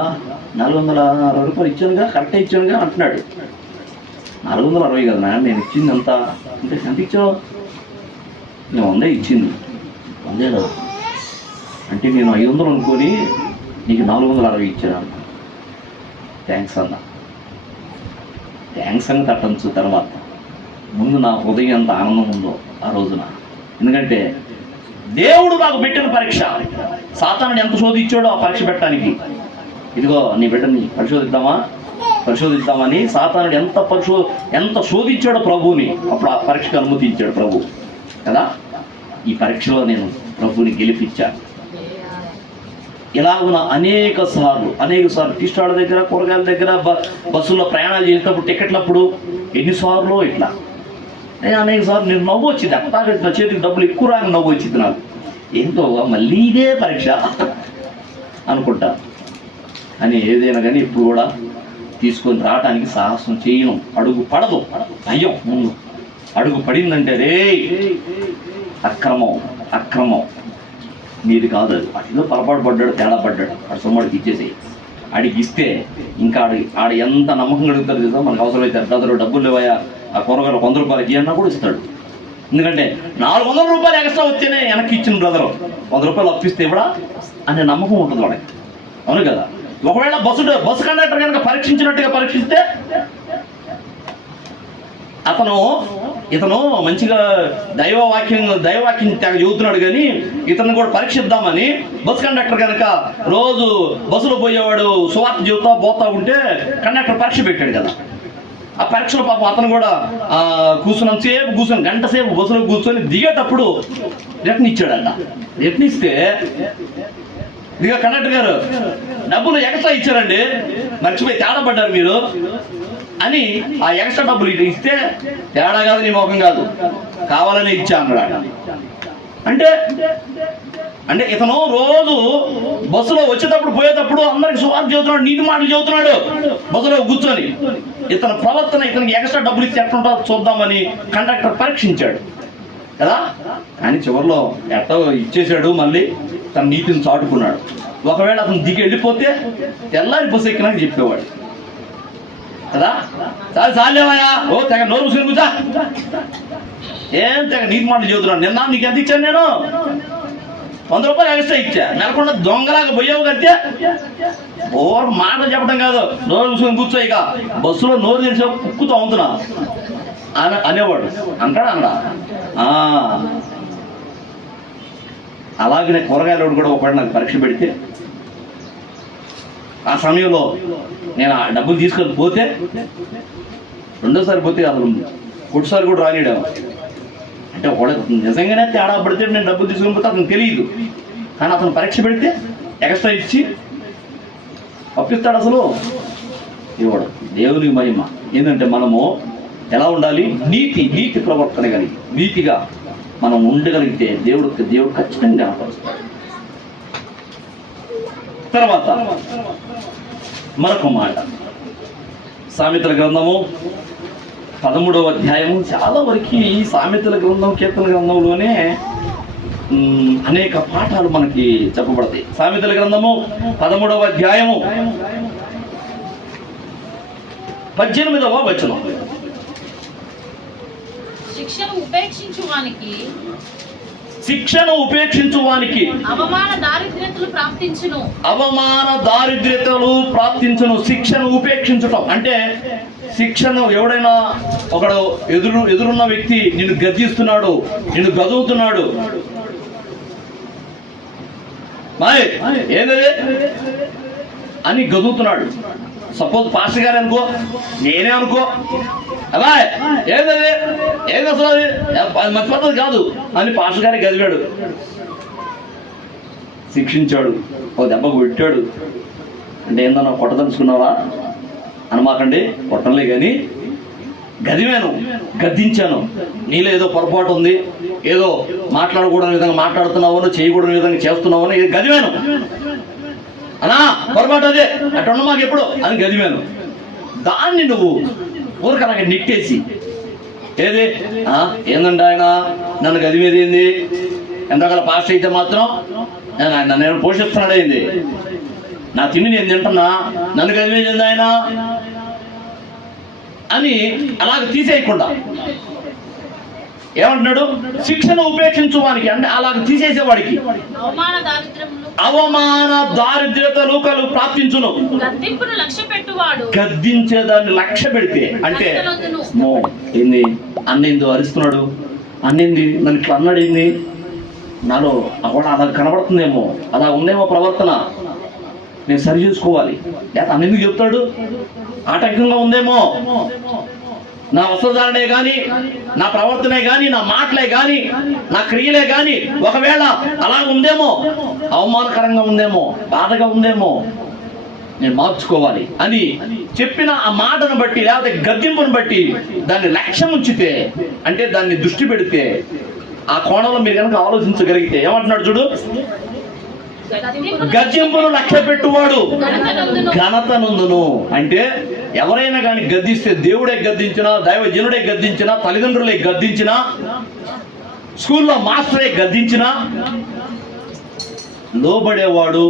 460 రూపాయలు ఇచ్చానుగా, కరెక్టే ఇచ్చానుగా అంటున్నాడు. 460 కదా నేను ఇచ్చింది అంత అంటే, ఎంత ఇచ్చావు? నేను 100 ఇచ్చింది. 100 అంటే నేను 500 అనుకొని నీకు 460 ఇచ్చాను. థ్యాంక్స్ అన్న. థ్యాంక్స్ అని తట్టంచు తర్వాత. ముందు నా హృదయం ఎంత ఆనందం ఉందో ఆ రోజున. ఎందుకంటే దేవుడు నాకు పెట్టిన పరీక్ష. సాతానుడు ఎంత శోధించాడో ఆ పరీక్ష పెట్టడానికి. ఇదిగో నీ బిడ్డని పరిశోధిద్దామని సాతానుడు ఎంత శోధించాడో ప్రభువుని. అప్పుడు ఆ పరీక్షకు అనుమతి ఇచ్చాడు ప్రభు కదా. ఈ పరీక్షలో నేను ప్రభువుని గెలిపించాను. ఇలాగున అనేక సార్లు టీ స్టాళ్ళ దగ్గర, కూరగాయల దగ్గర, బస్సుల్లో ప్రయాణాలు చేసేటప్పుడు, టికెట్లప్పుడు ఎన్నిసార్లు ఇట్లా అనేక సార్లు నేను నవ్వు వచ్చింది. అట్లా చేతికి డబ్బులు ఎక్కువ రాని నవ్వు వచ్చింది నాకు. ఏంటో మళ్ళీ ఇదే పరీక్ష అనుకుంటా. అని ఏదైనా కానీ ఇప్పుడు కూడా తీసుకొని రావడానికి సాహసం చేయను. అడుగు పడదు, భయం ముందు. అడుగు పడిందంటే రే అక్రమం నీది కాదు. అది అట్లా పొరపాటు పడ్డాడు, తేడా పడ్డాడు, ఆడు సొమ్మడికి ఇచ్చేసి ఆడికి ఇస్తే ఇంకా ఆడ ఎంత నమ్మకం కలుగుతారు కదా. మనకు అవసరమైతే బ్రదరు డబ్బులు లేవయా, ఆ కూరగాయలు 100 రూపాయలకి ఇవ్వన్నా కూడా ఇస్తాడు. ఎందుకంటే 400 రూపాయలు ఎక్స్ట్రా వచ్చేనే వెనక్కి ఇచ్చిన బ్రదరు 100 రూపాయలు అప్పిస్తే ఇవ్వడా అనే నమ్మకం ఉంటుంది వాడికి. అవును కదా. ఒకవేళ బస్సు కండక్టర్ కనుక పరీక్షించినట్టుగా పరీక్షిస్తే ఇతను మంచిగా దైవవాక్యం తెగ చెబుతున్నాడు కానీ ఇతను కూడా పరీక్షిద్దామని బస్ కండక్టర్ కనుక రోజు బస్సులో పోయేవాడు సువార్త చెబుతా పోతా ఉంటే కండక్టర్ పరీక్ష పెట్టాడు కదా. ఆ పరీక్షలో పాపం అతను కూడా కూర్చొని గంట సేపు బస్సులో కూర్చొని దిగేటప్పుడు రిటర్న్ ఇచ్చాడంట. రిటర్న్ ఇస్తే ఇదిగో కండక్టర్ గారు డబ్బులు ఎక్స్ట్రా ఇచ్చారండి, మర్చిపోయి తేడా పడ్డారు మీరు అని ఆ ఎక్స్ట్రా డబ్బులు ఇస్తే తేడా కాదు, నీ మోకం కాదు, కావాలని ఇచ్చా అన్నాడు. అంటే ఇతను రోజు బస్సులో వచ్చేటప్పుడు పోయేటప్పుడు అందరికి సువార్త చెబుతున్నాడు, నీతి మాటలు చెబుతున్నాడు బస్సులో కూర్చొని. ఇతని ప్రవర్తన ఇతనికి ఎక్స్ట్రా డబ్బులు ఇస్తే ఎట్లుంటుందో చూద్దామని కండక్టర్ పరీక్షించాడు కదా. కానీ చివరిలో ఎట్టో ఇచ్చేసాడు. మళ్ళీ తన నీతిని చాటుకున్నాడు. ఒకవేళ అతను దిగి వెళ్ళిపోతే తెల్లారి బస్సు ఎక్కినాక చెప్పేవాడు కదా. చాలేవయా, ఓ తెగ నోరు మూసుకొని కూర్చా, ఏం తెగ నీతి మాటలు చెబుతున్నాడు. నిన్న నీకు ఎంత ఇచ్చాను నేను? 100 రూపాయలు ఎక్స్ట్రా ఇచ్చా. నెలకొండ దొంగలాగా పోయావు కడితే ఓరు మాటలు చెప్పడం కాదు, నోరు మూసుకొని కూర్చో. ఇక బస్సులో నోరు తెరిచే కుక్కుతో అవుతున్నా అనేవాడు. అన్నాడా? అలాగనే కూరగాయలు కూడా ఒకటి నాకు పరీక్ష పెడితే ఆ సమయంలో నేను ఆ డబ్బులు తీసుకొని పోతే రెండోసారి పోతే అసలు ఒకటిసారి కూడా రానిడాము. అంటే ఒకటి నిజంగానే తేడా పడితే నేను డబ్బులు తీసుకొని పోతే అతను తెలియదు. కానీ అతను పరీక్ష పెడితే ఎక్స్ట్రా ఇచ్చి అప్పిస్తాడు. అసలు ఇవ్వడు. దేవుని మహిమ ఏంటంటే మనము ఎలా ఉండాలి? నీతి ప్రవర్తన కలిగి నీతిగా మనం ఉండగలిగితే దేవుడు ఖచ్చితంగా కనపరుస్తాడు. తర్వాత మరొక మాట, సామెతల గ్రంథము 13వ అధ్యాయము. చాలా వరకు ఈ సామెతల గ్రంథం, కీర్తన గ్రంథంలోనే అనేక పాఠాలు మనకి చెప్పబడతాయి. సామెతల గ్రంథము 13వ అధ్యాయము 18వ వచనం. శిక్షను ఉపేక్షించు వానికి అవమాన దారిద్ర్యతలు ప్రాప్తించును. శిక్షను ఉపేక్షించటం అంటే శిక్షను ఎవడైనా ఒకడు ఎదురున్న వ్యక్తి నిన్ను గద్దిస్తున్నాడు, నిన్ను గదువుతున్నాడు, ఏంటది అని గదువుతున్నాడు. సపోజ్ పాస్టర్ గారు అనుకో, నేనే అనుకో, అబ్బాయ్ ఏది అసలు అది మంచి పద్ధతి కాదు అని పాస్టర్ గారికి గదివాడు, శిక్షించాడు, ఓ దెబ్బ కొట్టాడు అంటే ఏందన్నా కొట్టదలుచుకున్నావా అనమాకండి. కొట్టలే కానీ గద్దించాను, నీలో ఏదో పొరపాటు ఉంది, ఏదో మాట్లాడకూడని విధంగా మాట్లాడుతున్నావో, చేయకూడని విధంగా చేస్తున్నావో గదివాను అనా పొరపాటు అదే అట్లా మాకు ఎప్పుడు అని గదివాను. దాన్ని నువ్వు ఊరికలాగా నెట్టేసి ఏందండి ఆయన నన్ను గదివేది ఏంది, ఎంతకాల పాస్ట్ అయితే మాత్రం నన్ను పోషిస్తున్నాడు ఏంది, నా తిండి నేను తింటున్నా, నన్ను గదివేది ఏంది ఆయన అని అలాగ తీసేయకుండా ఏమంటున్నాడు? శిక్షను ఉపేక్షించువానికి అంటే అలాగ తీసేసేవాడికి అవమాన దారిద్ర్యతలు ప్రాప్తించును. గద్దించేదాన్ని లక్ష్య పెడితే అంటే ఏంది అన్నేందో అరుస్తున్నాడు, అన్నేంది నన్ను ఇట్లా అన్నాడు, ఏంది నాలో కూడా అలా కనబడుతుందేమో, అలా ఉందేమో ప్రవర్తన, నేను సరి చేసుకోవాలి. లేదా అన్నెందుకు చెప్తాడు? ఆటంకంగా ఉందేమో, నా వస్త్రధారణే కానీ, నా ప్రవర్తనే కానీ, నా మాటలే కానీ, నా క్రియలే కానీ ఒకవేళ అలా ఉందేమో, అవమానకరంగా ఉందేమో, బాధగా ఉందేమో, నేను మార్చుకోవాలి అని చెప్పిన ఆ మాటను బట్టి లేకపోతే గద్దింపును బట్టి దాన్ని లక్ష్యం ఉంచితే, అంటే దాన్ని దృష్టి పెడితే, ఆ కోణంలో మీరు కనుక ఆలోచించగలిగితే ఏమంటున్నాడు చూడు, గద్దింపును లక్ష్య పెట్టువాడు ఘనత నందును. అంటే ఎవరైనా కానీ గద్దిస్తే, దేవుడే గద్దించినా, దైవజనుడే గద్దించినా, తల్లిదండ్రులే గద్దించినా, స్కూల్లో మాస్టరే గద్దించినా, లోబడేవాడు,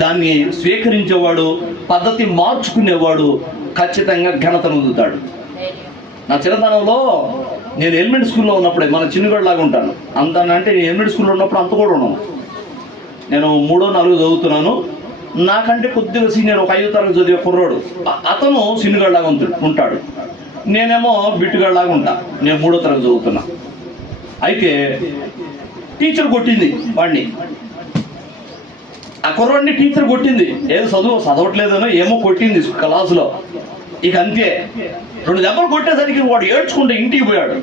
దాన్ని స్వీకరించేవాడు, పద్ధతి మార్చుకునేవాడు ఖచ్చితంగా ఘనత నొందుతాడు. నా చిన్నతనంలో నేను ఎలిమెంటరీ స్కూల్లో ఉన్నప్పుడే, మన చిన్నగడలాగా ఉంటాను అంత, అంటే నేను ఎలిమెంటరీ స్కూల్లో ఉన్నప్పుడు అంత కూడా ఉన్నాను. నేను 3వ 4వ చదువుతున్నాను. నాకంటే కొద్దిగా సీనియర్, ఒక 5వ తరగతి చదివే కుర్రోడు, అతను సిన్నుగడలాగా ఉంటాడు, నేనేమో బిట్టుగడలాగా ఉంటా. నేను 3వ తరగతి చదువుతున్నా. అయితే టీచర్ కొట్టింది వాడిని, ఆ కుర్రాడిని టీచర్ కొట్టింది. ఏదో చదవట్లేదనో ఏమో కొట్టింది క్లాసులో. ఇక అంతే, 2 దెబ్బలు కొట్టేసరికి వాడు ఏడ్చుకుంటే ఇంటికి పోయాడు.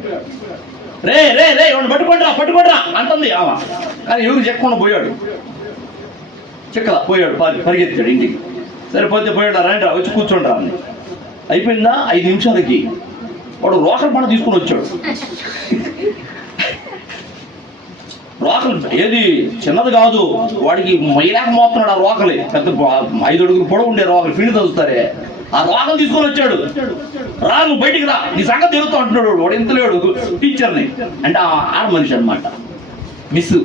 రే రే రే వాడిని పట్టుకోండిరా అంటుంది ఆమె. కానీ ఎవరు చెక్కకుండా పోయాడు, చెక్కలా పోయాడు, పరిగెత్తాడు ఇంటికి. సరిపోతే పోయాడు, రా వచ్చి కూర్చోండి అని. అయిపోయిందా 5 నిమిషాలకి వాడు రోకల్ పంట తీసుకుని వచ్చాడు. రోకలు ఏది చిన్నది కాదు, వాడికి మైలాక మోస్తున్నాడు. ఆ రోకలి పెద్ద 5 అడుగులు పొడవు ఉండే రోకలు, పిండి తలుస్తారే, ఆ రోకలు తీసుకొని వచ్చాడు. రా నువ్వు బయటికి రా, నీ సంగతి తిరుగుతూ అంటున్నాడు వాడు. ఎంత లేడు టీచర్ని, అంటే ఆడ మనిషి అనమాట, మిస్.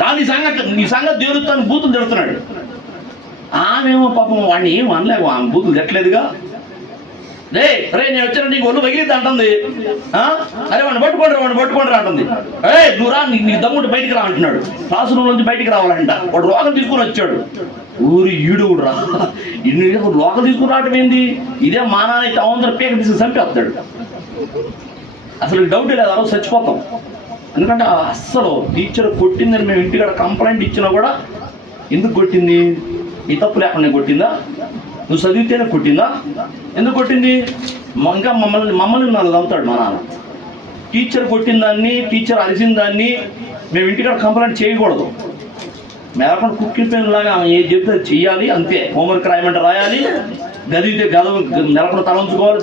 రా నీ సంగతి తిరుగుతాను, బూతులు తిడుతున్నాడు. ఆమెమో పాపం వాడిని ఏం అనలేవు, ఆమె బూతులు తిట్టలేదుగా. రే నేను వచ్చాను, నీకు ఒళ్ళు పగిలిద్ది అంటుంది. అరే వాడిని పట్టుకోండి అంటుంది. నువ్వు రా, నీ దమ్ముంటే బయటికి రా అంటున్నాడు. క్లాస్ రూమ్ నుంచి బయటికి రావాలంట. వాడు రోగం తీసుకుని వచ్చాడు. ఊరి ఈడుగుడు రా, ఇన్ని రోగం తీసుకుని రావటం ఏంది? ఇదే మా నాన్న అయితే అందరూ పేక తీసుకుని చంపేస్తాడు. అసలు డౌట్ లేదు, ఆ రోజు చచ్చిపోతాం. ఎందుకంటే అస్సలు టీచర్ కొట్టిందని మేము ఇంటికాడ కంప్లైంట్ ఇచ్చినా కూడా, ఎందుకు కొట్టింది? ఈ తప్పు లేకుండా కొట్టిందా? నువ్వు చదివితేనే కొట్టిందా? ఎందుకు కొట్టింది? ఇంకా మమ్మల్ని 4 చదువుతాడు మా నాన్న. టీచర్ కొట్టిన దాన్ని, టీచర్ అరిసిన దాన్ని మేము ఇంటికాడ కంప్లైంట్ చేయకూడదు. మేరకుండా కుక్కిపోయినలాగా ఏది చెప్తే చెయ్యాలి, అంతే. హోంవర్క్ రాయమంటే రాయాలి, గదివితే నెలకొండ తలంచుకోవాలి,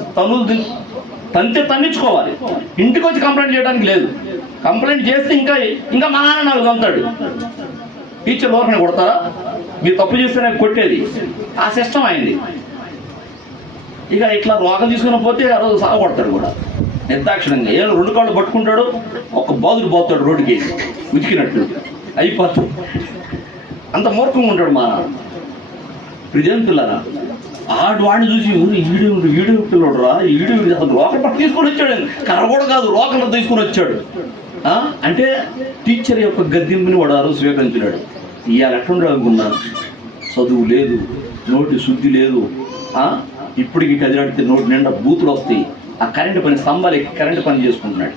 తన్నించుకోవాలి. ఇంటికి వచ్చి కంప్లైంట్ చేయడానికి లేదు. కంప్లైంట్ చేస్తే ఇంకా మా నాన్న 4 చదువుతాడు. టీచర్ లోపల కొడతారా? మీరు తప్పు చేస్తేనే కొట్టేది. ఆ సిస్టమ్ అయింది. ఇక ఇట్లా రోగం తీసుకుని పోతే ఆ రోజు సాగపడతాడు కూడా నిర్దాక్షిణంగా. ఏదో 2 కాళ్ళు పట్టుకుంటాడు, ఒక బాదులు పోతాడు రోడ్డుకి ఉతికినట్టు అయిపోతాడు. అంత మూర్ఖంగా ఉంటాడు మా ప్రిజన్ పిల్లరా. వాడిని చూసి ఈడు పిల్లడు రా, అతను రోకలు పట్టు తీసుకొని వచ్చాడు. కర్ర కూడా కాదు, రోకలు తీసుకొని వచ్చాడు. అంటే టీచర్ యొక్క గద్దింపుని వాడు ఆ రోజు స్వీకరించాడు. ఇవాళ ఎట్లుండే అనుకున్నాను, చదువు లేదు, నోటి శుద్ధి లేదు, ఇప్పటికి కదిలాడితే నోటి నిండా బూతులు వస్తాయి. ఆ కరెంటు పని స్తంభాలు ఎక్కి కరెంటు పని చేసుకుంటున్నాడు.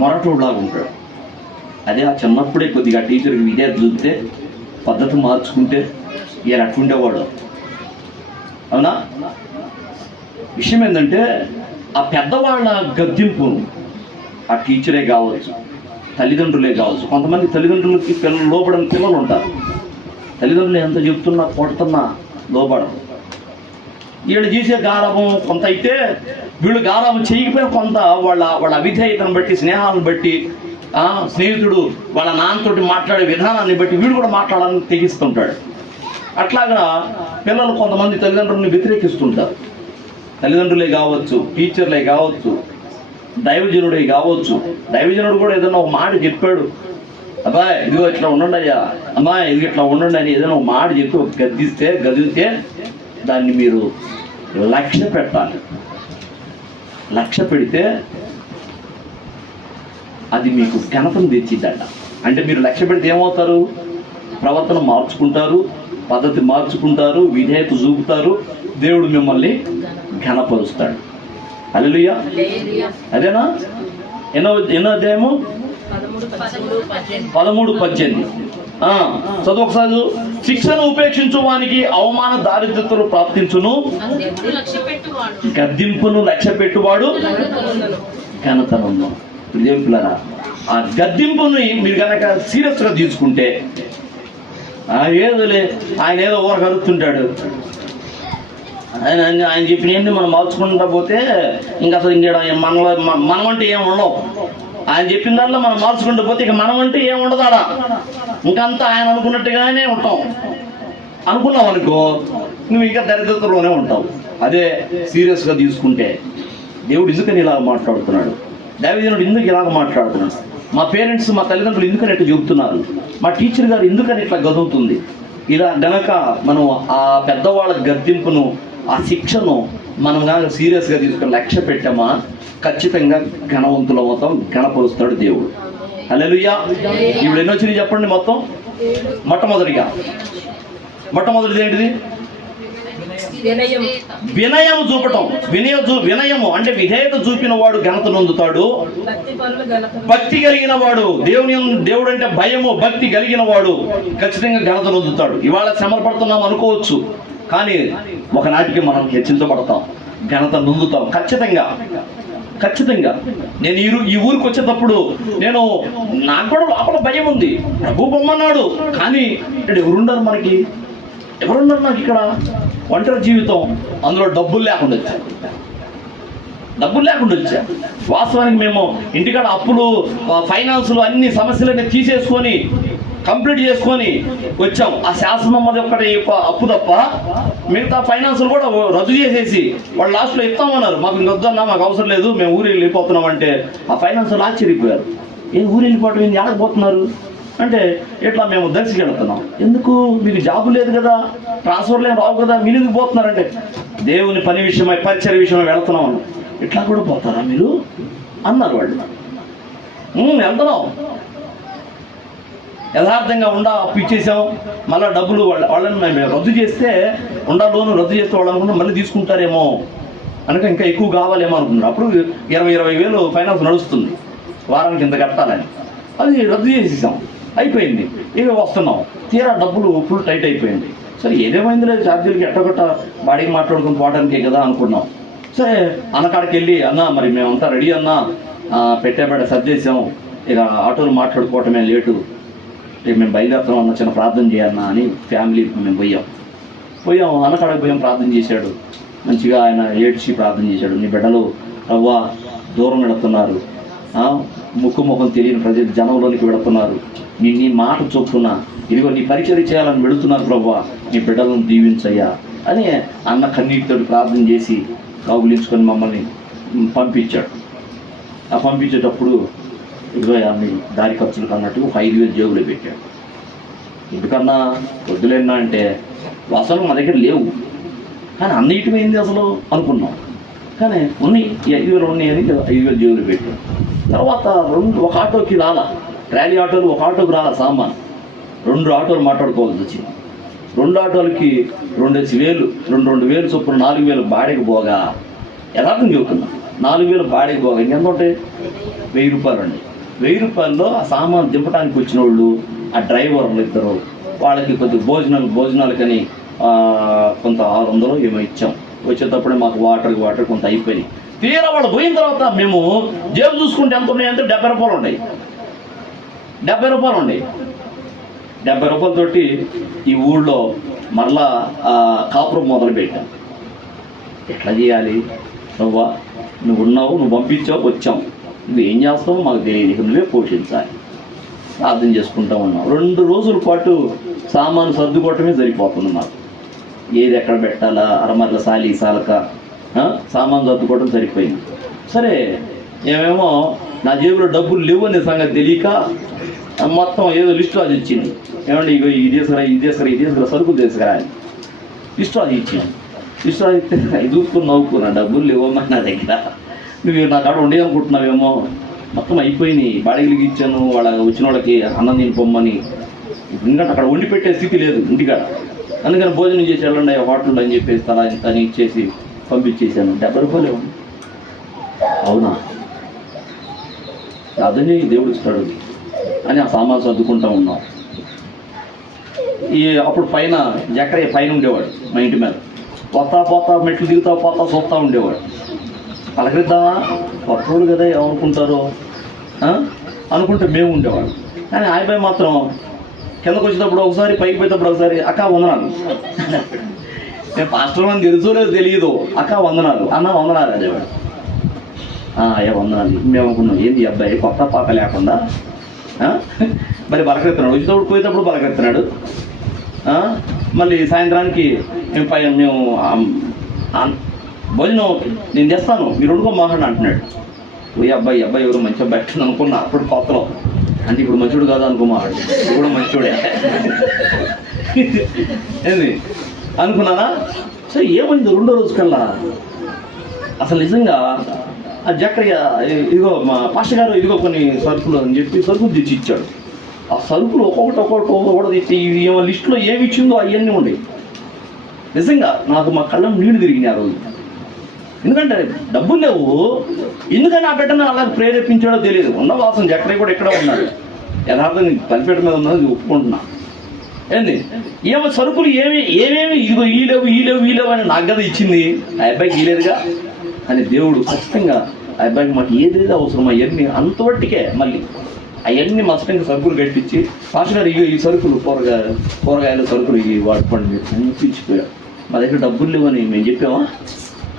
మొరటోడులాగా ఉంటాడు. అదే ఆ చిన్నప్పుడే కొద్దిగా టీచర్కి విద్యార్థి చూపితే, పద్ధతి మార్చుకుంటే ఈయన అట్లుండేవాడు. అవునా? విషయం ఏంటంటే ఆ పెద్దవాళ్ళ గద్దింపును, ఆ టీచరే కావచ్చు, తల్లిదండ్రులే కావచ్చు. కొంతమంది తల్లిదండ్రులకి లోబడని పిల్లలు ఉంటారు. తల్లిదండ్రులు ఎంత చెప్తున్నా, కొడుతున్నా లోబడరు. వీళ్ళు చేసే గారాబం కొంత అయితే, వీళ్ళు గారాబం చేయకపోయినా కొంత వాళ్ళ అవిధేయతను బట్టి, స్నేహాలను బట్టి, స్నేహితుడు వాళ్ళ నాన్నతోటి మాట్లాడే విధానాన్ని బట్టి వీడు కూడా మాట్లాడాలని తెగిస్తుంటాడు. అట్లాగా పిల్లలు కొంతమంది తల్లిదండ్రులను వ్యతిరేకిస్తుంటారు. తల్లిదండ్రులే కావచ్చు, టీచర్లే కావచ్చు, దైవజనుడే కావచ్చు. దైవజనుడు కూడా ఏదైనా ఒక మాట చెప్పాడు, అబ్బాయి ఇదిగో ఇట్లా ఉండండి అయ్యా, అమ్మాయి ఇది ఇట్లా ఉండండి అని ఏదైనా ఒక మాట చెప్పి ఒక గదిలితే దాన్ని మీరు లక్ష్య పెట్టాలి. లక్ష్య పెడితే అది మీకు ఘనతను తెచ్చిద్దంట. అంటే మీరు లక్ష్య పెడితే ఏమవుతారు? ప్రవర్తన మార్చుకుంటారు, పద్ధతి మార్చుకుంటారు, విధేయత చూపుతారు, దేవుడు మిమ్మల్ని ఘనపరుస్తాడు. హల్లెలూయా. అదేనా? ఎన్నో అధ్యాయము 13-18. చదువు ఒకసారి. శిక్షను ఉపేక్షించు వానికి అవమాన దారిద్రతలు ప్రాప్తించును, గద్దింపును లక్ష్య పెట్టువాడు ఘనతను. దేవులారా, ఆ గద్దింపుని మీరు కనుక సీరియస్గా తీసుకుంటే, ఏదోలే ఆయన ఏదో ఓవర్ కలుగుతుంటాడు, ఆయన చెప్పినవన్నీ మనం మార్చుకుంటా పోతే ఇంకా అసలు మనమంటే ఏం ఉండవు. ఆయన చెప్పిన దాంట్లో మనం మార్చుకుంటూ పోతే ఇక మనమంటే ఏం ఉండదు ఆడ. ఇంకంతా ఆయన అనుకున్నట్టుగానే ఉంటాం. అనుకున్నావు అనుకో, నువ్వు ఇంకా దరిద్రతలోనే ఉంటావు. అదే సీరియస్గా తీసుకుంటే, దేవుడు ఎందుకని ఇలాగ మాట్లాడుతున్నాడు, దావీదుడు ఎందుకు ఇలాగ మాట్లాడుతున్నాడు, మా పేరెంట్స్ మా తల్లిదండ్రులు ఎందుకని ఇట్లా చెబుతున్నారు, మా టీచర్ గారు ఎందుకని ఇట్లా గదువుతుంది, ఇలా గనక మనం ఆ పెద్దవాళ్ళ గద్దింపును, ఆ శిక్షను మనం కనుక సీరియస్గా తీసుకుని లక్ష్య పెట్టామా, ఖచ్చితంగా ఘనవంతులు అవుతాం, ఘనపరుస్తాడు దేవుడు. హల్లెలూయా. ఇప్పుడు ఎన్ని వచ్చినాయి చెప్పండి మొత్తం? మొట్టమొదటిది ఏంటిది? వినయం చూపటం. వినయము అంటే విధేయత చూపిన వాడు ఘనత నొందుతాడు. భక్తి కలిగిన వాడు, దేవుడు అంటే భయము భక్తి కలిగిన వాడు ఖచ్చితంగా ఘనత నొందుతాడు. ఇవాళ శ్రమలు పడుతున్నాం అనుకోవచ్చు, కానీ ఒకనాటికి మనం హెచ్చించబడతాం, ఘనత నొందుతాం ఖచ్చితంగా. నేను ఈ ఊరికి వచ్చేటప్పుడు నాకు కూడా లోపల భయం ఉంది, ప్రభు బొమ్మన్నాడు, కానీ ఇక్కడ ఎవరున్నారు నాకు ఇక్కడ ఒంటరి జీవితం, అందులో డబ్బులు లేకుండా వచ్చా. వాస్తవానికి మేము ఇంటికాడ అప్పులు, ఫైనాన్సులు, అన్ని సమస్యలన్నీ తీసేసుకొని కంప్లీట్ చేసుకొని వచ్చాం. ఆ శాసనమ్మది ఒక్కటి అప్పు తప్ప మిగతా ఫైనాన్సులు కూడా రద్దు చేసేసి వాళ్ళు లాస్ట్లో ఇస్తామన్నారు. మాకు ఇంకొద్దన్నా, మాకు అవసరం లేదు, మేము ఊరు వెళ్ళిపోతున్నాం అంటే ఆ ఫైనాన్సులు ఆశ్చర్యపోయారు. ఊరు వెళ్ళిపోవటం ఏంది, ఆడకపోతున్నారు అంటే, ఇట్లా మేము దర్శికి వెళ్తున్నాం. ఎందుకు, మీకు జాబు లేదు కదా, ట్రాన్స్ఫర్లు ఏం రావు కదా, మీరు ఎందుకు పోతున్నారంటే, దేవుని పని విషయమై పరిచయ విషయమై వెళుతున్నాం అన్న. ఇట్లా కూడా పోతారా మీరు అన్నారు వాళ్ళు. వెళ్తున్నాం, యథార్థంగా అప్పు ఇచ్చేసాం, మళ్ళీ డబ్బులు వాళ్ళని మేము రద్దు చేస్తే, లోను రద్దు చేస్తే వాళ్ళు అనుకుంటాం మళ్ళీ తీసుకుంటారేమో అనక ఇంకా ఎక్కువ కావాలేమో అనుకున్నారు. అప్పుడు 20,000 ఫైనాన్స్ నడుస్తుంది, వారానికి ఇంత కట్టాలని. అది రద్దు చేసేసాం, అయిపోయింది. ఇక వస్తున్నాం, తీరా డబ్బులు ఫుల్ టైట్ అయిపోయింది. సరే ఏదేమైంది లేదు, ఛార్జీలకి ఎట్టగొట్ట బాడీకి మాట్లాడుకుని పోవడానికే కదా అనుకున్నాం. సరే అన్నకాడికి వెళ్ళి, అన్న మరి మేమంతా రెడీ అన్నా, పెట్టేబెడ సర్దేశాం, ఇక ఆటోలు మాట్లాడుకోవటమే లేటు, మేము బయలుదేరుతాం అన్న, చిన్న ప్రార్థన చేయాలన్నా అని ఫ్యామిలీ మేము పోయాం. అన్నకాడికి పోయాం, ప్రార్థన చేశాడు మంచిగా. ఆయన ఏడ్చి ప్రార్థన చేశాడు, నీ బిడ్డలు రవ్వ దూరం వెళుతున్నారు, ముఖం తెలియని ప్రజలు జనంలోనికి వెళుతున్నారు, నీ మాట చొప్పున ఇదిగో నీ పరిచయం చేయాలని వెళుతున్నారు ప్రభువా, నీ బిడ్డలను దీవించయ్యా అని అన్న కన్నీటితో ప్రార్థన చేసి కౌగులించుకొని మమ్మల్ని పంపించాడు. ఆ పంపించేటప్పుడు ఇదిగో మీ దారి ఖర్చులకు అన్నట్టు 5,000 జేబులో పెట్టాడు. ఎందుకన్నా వద్దులేనా అంటే, అసలు మా దగ్గర లేవు, కానీ అన్నిటిమైంది అసలు అనుకున్నాం, కానీ ఉన్నాయి, ఈ 5,000 ఉన్నాయి అని 5,000 జేబులు పెట్టాడు. తర్వాత ఒక ఆటోకి రాలా, ట్రాలీ ఆటోలు ఒక ఆటోకి రాలా సామాన్, 2 ఆటోలు మాట్లాడుకోవాల్సి వచ్చింది. 2 ఆటోలకి 2,000 చొప్పున 4,000 బాడీకి పోగా, యథార్థం చెబుతున్నా, 4,000 బాడీకి పోగా ఇంకెంత ఉంటాయి, 1,000 రూపాయలు అండి. 1,000 రూపాయల్లో ఆ సామాన్ దింపడానికి వచ్చిన వాళ్ళు, ఆ డ్రైవర్లు ఇద్దరు, వాళ్ళకి కొద్దిగా భోజనాలకని కొంత 600 ఏమో ఇచ్చాం. వచ్చేటప్పుడే మాకు వాటర్ కొంత అయిపోయినాయి. తీరా వాళ్ళు పోయిన తర్వాత మేము జేబు చూసుకుంటే ఎంత ఉన్నాయంటే 70 రూపాయలు ఉన్నాయి. 70 రూపాయలతోటి ఈ ఊళ్ళో మరలా కాపురం మొదలు పెట్టాం. ఎట్లా చేయాలి, నువ్వు ఉన్నావు, నువ్వు పంపించావు, వచ్చాం, నువ్వు ఏం చేస్తావు మాకు తెలియదు, నువ్వే పోషించాలి. ప్రార్థన చేసుకుంటా ఉన్నాం. 2 రోజుల పాటు సామాను సర్దుకోవటమే సరిపోతుంది నాకు. ఏది ఎక్కడ పెట్టాలా, అరమర్ల సాలక సామాను సర్దుకోవడం సరిపోయింది. సరే ఏమేమో నా జేబులో డబ్బులు లేవు అనే సంగతి తెలియక మొత్తం ఏదో లిస్టు అది ఇచ్చింది. ఏమంటే ఇగో ఇది తీసుకురా సరుకులు తీసుకురా అని లిస్టు అది ఇచ్చింది. లిస్టు అది ఇస్తే చూసుకుని నవ్వుకున్నా, డబ్బులు లేవమ్మా నా దగ్గర, నువ్వు నా కాడ ఉండే అనుకుంటున్నావేమో, మొత్తం అయిపోయినాయి, బాడీలకి ఇచ్చాను, వాళ్ళ వచ్చిన వాళ్ళకి అన్నం తినిపోమ్మని. ఎందుకంటే అక్కడ వండి పెట్టే స్థితి లేదు ఇంటికాడ, అందుకని భోజనం చేసి వెళ్ళండి హోటల్లో అని చెప్పేసి తలా ఇంత అని ఇచ్చేసి పంపించేసాను. 70 రూపాయలు అవునా, అదని దేవుడు ఇస్తాడు అని ఆ సామాన్ సర్దుకుంటూ ఉన్నాం. అప్పుడు పైన జకరయ్య పైన ఉండేవాడు మా ఇంటి మీద. పోతా మెట్లు దిగుతా పోతా చూస్తూ ఉండేవాడు. పలకరిద్దామా, కొత్తోడు కదా ఏమనుకుంటారో అనుకుంటే మేము ఉండేవాడు. కానీ ఆయనపై మాత్రం కిందకు వచ్చేటప్పుడు ఒకసారి, పైకి పోయేటప్పుడు ఒకసారి, అక్క వందనాలు. నేను పాస్టర్ అని తెలుసో లేదో తెలియదు, అక్క వందనాలు, అన్న వందనాలు అనేవాడు. అయ్యా వందనాలు. మేము అనుకున్నాం ఏంది అబ్బాయి కొత్త పాత లేకుండా మరి బలకెత్తున్నాడు. వచ్చేటప్పుడు పోయేటప్పుడు బలకెత్తున్నాడు. మళ్ళీ సాయంత్రానికి మేము భోజనం నేను చేస్తాను మీరు వండుకో మాట్లాడి అంటున్నాడు. పోయి అబ్బాయి ఎవరు మంచి అబ్బాయి ఎట్లా అనుకున్నా అప్పుడు కొత్తలో. అంటే ఇప్పుడు మంచోడు కాదు అనుకోమాడు, ఇప్పుడు మంచోడే ఏంది అనుకున్నానా. సో ఏమైంది రెండో రోజు కల్లా అసలు నిజంగా ఆ జకరయ్య ఇదిగో మా పాస్టర్ గారు ఇదిగో కొన్ని సరుకులు అని చెప్పి సరుకులు తెచ్చి ఇచ్చాడు. ఆ సరుకులు ఒక్కొక్కటి తెచ్చి ఏమో లిస్టులో ఏమి ఇచ్చిందో అవన్నీ ఉండేవి. నిజంగా నాకు మా కళ్ళం నీళ్ళు తిరిగినాయి ఆ రోజు. ఎందుకంటే డబ్బులు లేవు, ఎందుకని ఆ బిడ్డను అలా ప్రేరేపించాడో తెలియదు. ఉన్న వాసన జకరయ్య కూడా ఎక్కడో ఉన్నాడు. యథార్థంగా తలపేట మీద ఉన్నది ఒప్పుకుంటున్నా. ఏంది ఏమో సరుకులు ఏమేమి ఇదిగో ఈ లేవు అని నాకు కదా ఇచ్చింది, ఆ అబ్బాయికి ఇలేదుగా అని దేవుడు ఖచ్చితంగా ఆ అబ్బాయికి మాకు ఏదైతే అవసరం అవన్నీ అంతవట్టికే మళ్ళీ అవన్నీ మస్తంగా సరుకులు కట్టించి పాస్టర్ గారు ఈ సరుకులు కూరగాయల సరుకులు ఇవి వాడుకోండి అనిపించిపోయాడు. మా దగ్గర డబ్బులు లేవని మేము చెప్పామా,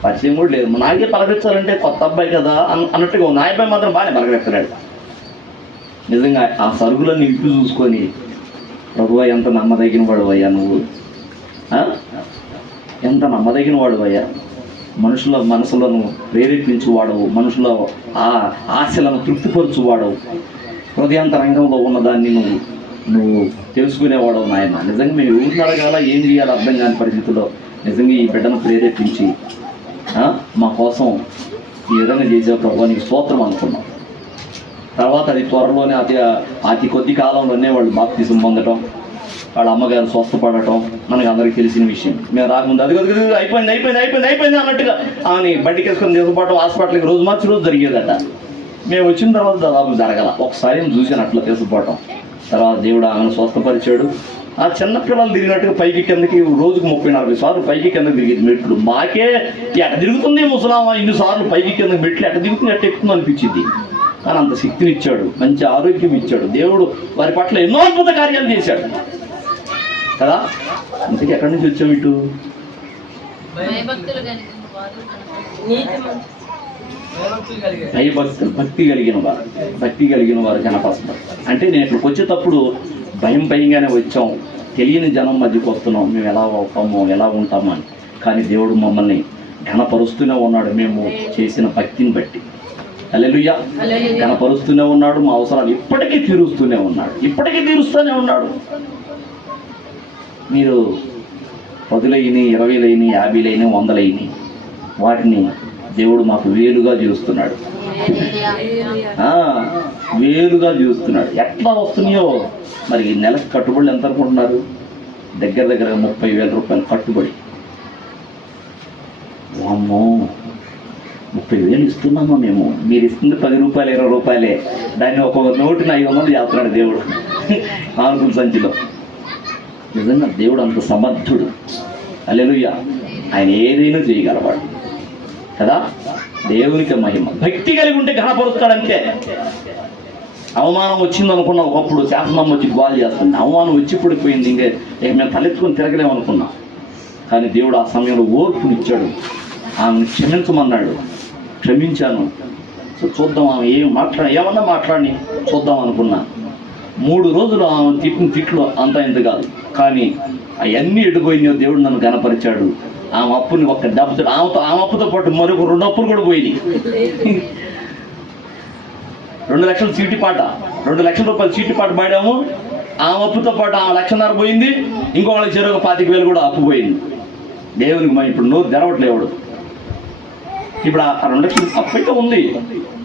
పరిచయం కూడా లేదు. నాకే పలకరించాలంటే కొత్త అబ్బాయి కదా అన్నట్టుగా ఉంది. ఆ అబ్బాయి మాత్రం బాగానే పలకరిస్తున్నాడు. నిజంగా ఆ సరుకులన్నీ ఇప్పి చూసుకొని ప్రభువా ఎంత నమ్మదగిన వాడు అయ్యా నువ్వు, ఎంత నమ్మదగిన వాడు అయ్యా, మనుషుల మనసులను ప్రేరేపించు వాడవు, మనుషుల ఆశలను తృప్తిపరచు వాడవు, హృదయాంతరంగంలో ఉన్నదాన్ని నువ్వు తెలుసుకునేవాడవు నాయన. నిజంగా మేము ఎవరిని అడగాల ఏం చేయాలో అర్థం కాని పరిస్థితుల్లో నిజంగా ఈ బిడ్డను ప్రేరేపించి మా కోసం ఈ విధంగా చేసే ప్రభువా నీకు స్తోత్రం అనుకున్నాం. తర్వాత అది త్వరలోనే అతి కొద్ది కాలంలోనే వాళ్ళు బాప్తిజం పొందటం, వాళ్ళ అమ్మగారు స్వస్థపడటం మనకు అందరికీ తెలిసిన విషయం. మేము రాకముందు అది అయిపోయింది అన్నట్టుగా ఆమె బండికి వేసుకొని తీసుకుపోవటం, హాస్పిటల్కి రోజు మార్చి రోజు జరిగేదట. మేము వచ్చిన తర్వాత దాదాపు జరగల. ఒకసారి చూసాను అట్లా తీసుకుపోవటం. తర్వాత దేవుడు ఆమెను స్వస్థపరిచాడు. ఆ చిన్న పిల్లలు తిరిగినట్టుగా పైకి కిందకి రోజుకు 30-40 సార్లు పైకి కిందకి తిరిగేది మెట్లు. మాకే ఎట తిరుగుతుంది ముసలామా ఇన్నిసార్లు పైకి కిందకి మెట్లు ఎట తిరుగుతుంది ఎట్ట ఎక్కుతుంది అనిపించింది. కానీ అంత శక్తిని ఇచ్చాడు, మంచి ఆరోగ్యం ఇచ్చాడు దేవుడు. వారి పట్ల ఎన్నో అద్భుత కార్యాలు చేశాడు కదా. ఇంతకీ ఎక్కడి నుంచి వచ్చాము ఇటు? భక్తి కలిగిన వారు కనపరుస్తారు. అంటే నేను ఇక్కడికి వచ్చేటప్పుడు భయంగానే వచ్చాం, తెలియని జనం మధ్యకు వస్తున్నాం, మేము ఎలా అవుతామో ఎలా ఉంటామో అని. కానీ దేవుడు మమ్మల్ని ఘనపరుస్తూనే ఉన్నాడు మేము చేసిన భక్తిని బట్టి. హల్లెలూయా. ఘనపరుస్తూనే ఉన్నాడు, మా అవసరాలు ఇప్పటికీ తీరుస్తూనే ఉన్నాడు. మీరు 10లైని 20లైని 50లైని 100లైని వాటిని దేవుడు మాకు వేలుగా చూస్తున్నాడు. ఎట్లా వస్తున్నాయో మరి నెలకు కట్టుబడులు ఎంత అనుకుంటున్నారు? దగ్గర 30,000 రూపాయలు కట్టుబడి. అమ్మో 30,000 ఇస్తున్నామా మేము? మీరు ఇస్తుంది 10 రూపాయలు 20 రూపాయలే. దాన్ని ఒక్కొక్క నోటిని 500 చేస్తున్నాడు దేవుడు ఆనుకుల సంచిలో. నిజంగా దేవుడు అంత సమర్థుడు. హల్లెలూయా. ఆయన ఏదైనా చేయగలవాడు కదా. దేవునికి మహిమ. భక్తి కలిగి ఉంటే ఘనపరుస్తాడంతే. అవమానం వచ్చింది అనుకున్నాం. ఒకప్పుడు శాసనమ్మ వచ్చి గోల్ చేస్తుంది. అవమానం వచ్చి పడిపోయింది, ఇంకా మేము తలెత్తుకొని తిరగలేమనుకున్నాం. కానీ దేవుడు ఆ సమయంలో ఓర్పునిచ్చాడు. ఆమెను క్షమించమన్నాడు. క్షమించాను. సో చూద్దాం ఆమె ఏమన్నా మాట్లాడి చూద్దాం అనుకున్నా. 3 రోజులు ఆమె తిట్టిన తిట్లు అంతా ఇంత కాదు. కానీ అవన్నీ ఎడిపోయినాయో దేవుడు నన్ను గణపరిచాడు. ఆమె అప్పుని ఒక్క దెబ్బతో ఆమె అప్పుతో పాటు మరొక 2 అప్పులు కూడా పోయినాయి. 2 లక్షల చీటిపాట, 2 లక్షల రూపాయలు చీటిపాట పాడాము. ఆమె అప్పుతో పాటు ఆమె 1,50,000 పోయింది. ఇంకొకళ్ళకి చెరొక 25,000 కూడా అప్పు పోయింది. దేవునికి ఇప్పుడు నోరు తెరవట్లేవాడు. ఇప్పుడు ఆ 2 లక్షలు అప్పు అయితే ఉంది,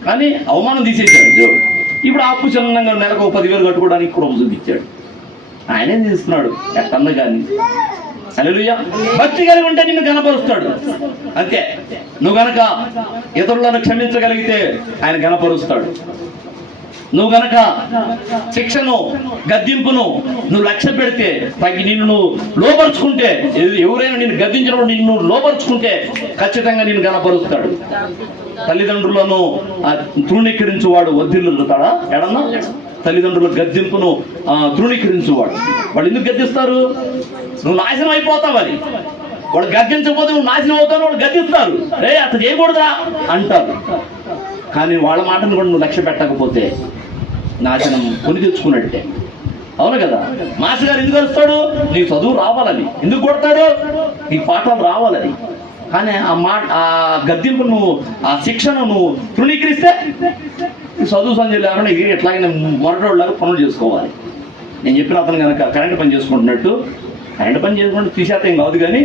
కానీ అవమానం తీసేసాడు దేవుడు. ఇప్పుడు ఆ అప్పు చిన్నంగా నెలకు 10,000 కట్టుకోవడానికి కృప చూపించాడు. ఆయనే తీస్తున్నాడు ఎక్కడన్నా కానీ. హల్లెలూయా. భక్తి కలిగి ఉంటే నిన్ను గణపరుస్తాడు అంతే. నువ్వు గనక ఇతరులను క్షమించగలిగితే ఆయన గణపరుస్తాడు. నువ్వు గనక శిక్షను గద్దింపును నువ్వు లక్ష్య పెడితే నిన్ను నువ్వు లోపరుచుకుంటే, ఎవరైనా నిన్ను గద్దించినప్పుడు నిన్ను లోపరుచుకుంటే ఖచ్చితంగా నిన్ను గనపరుస్తాడు. తల్లిదండ్రులను తృణీకరించువాడు వర్ధిల్లుతాడా? ఎడన్నా తల్లిదండ్రుల గద్దింపును తృణీకరించువాడు. వాళ్ళు ఎందుకు గద్దిస్తారు? నువ్వు నాశనం అయిపోతావు అని. వాడు గద్దించకపోతే నువ్వు నాశనం అవుతావు, వాళ్ళు గద్దిస్తారు. రే అట్లా చేయకూడదా అంటారు. కానీ వాళ్ళ మాటను కూడా నువ్వు లక్ష్య పెట్టకపోతే నాశనం కొని తెచ్చుకున్నట్టే. అవును కదా? మాస్టర్ గారు ఎందుకు వస్తాడు? నీకు చదువు రావాలని. ఎందుకు కొడతాడు? నీ పాఠాలు రావాలని. కానీ ఆ గద్దింపు నువ్వు, ఆ శిక్షను నువ్వు తృణీకరిస్తే చదువు సంజయ్ లేకుండా ఎట్లాగైనా మొరటోళ్ళలాగా పనులు చేసుకోవాలి. నేను చెప్పిన అతను కనుక కరెంట్ పని చేసుకుంటున్నట్టు, కరెంట్ పని చేసుకుంటే తీసేత ఏం కాదు, కానీ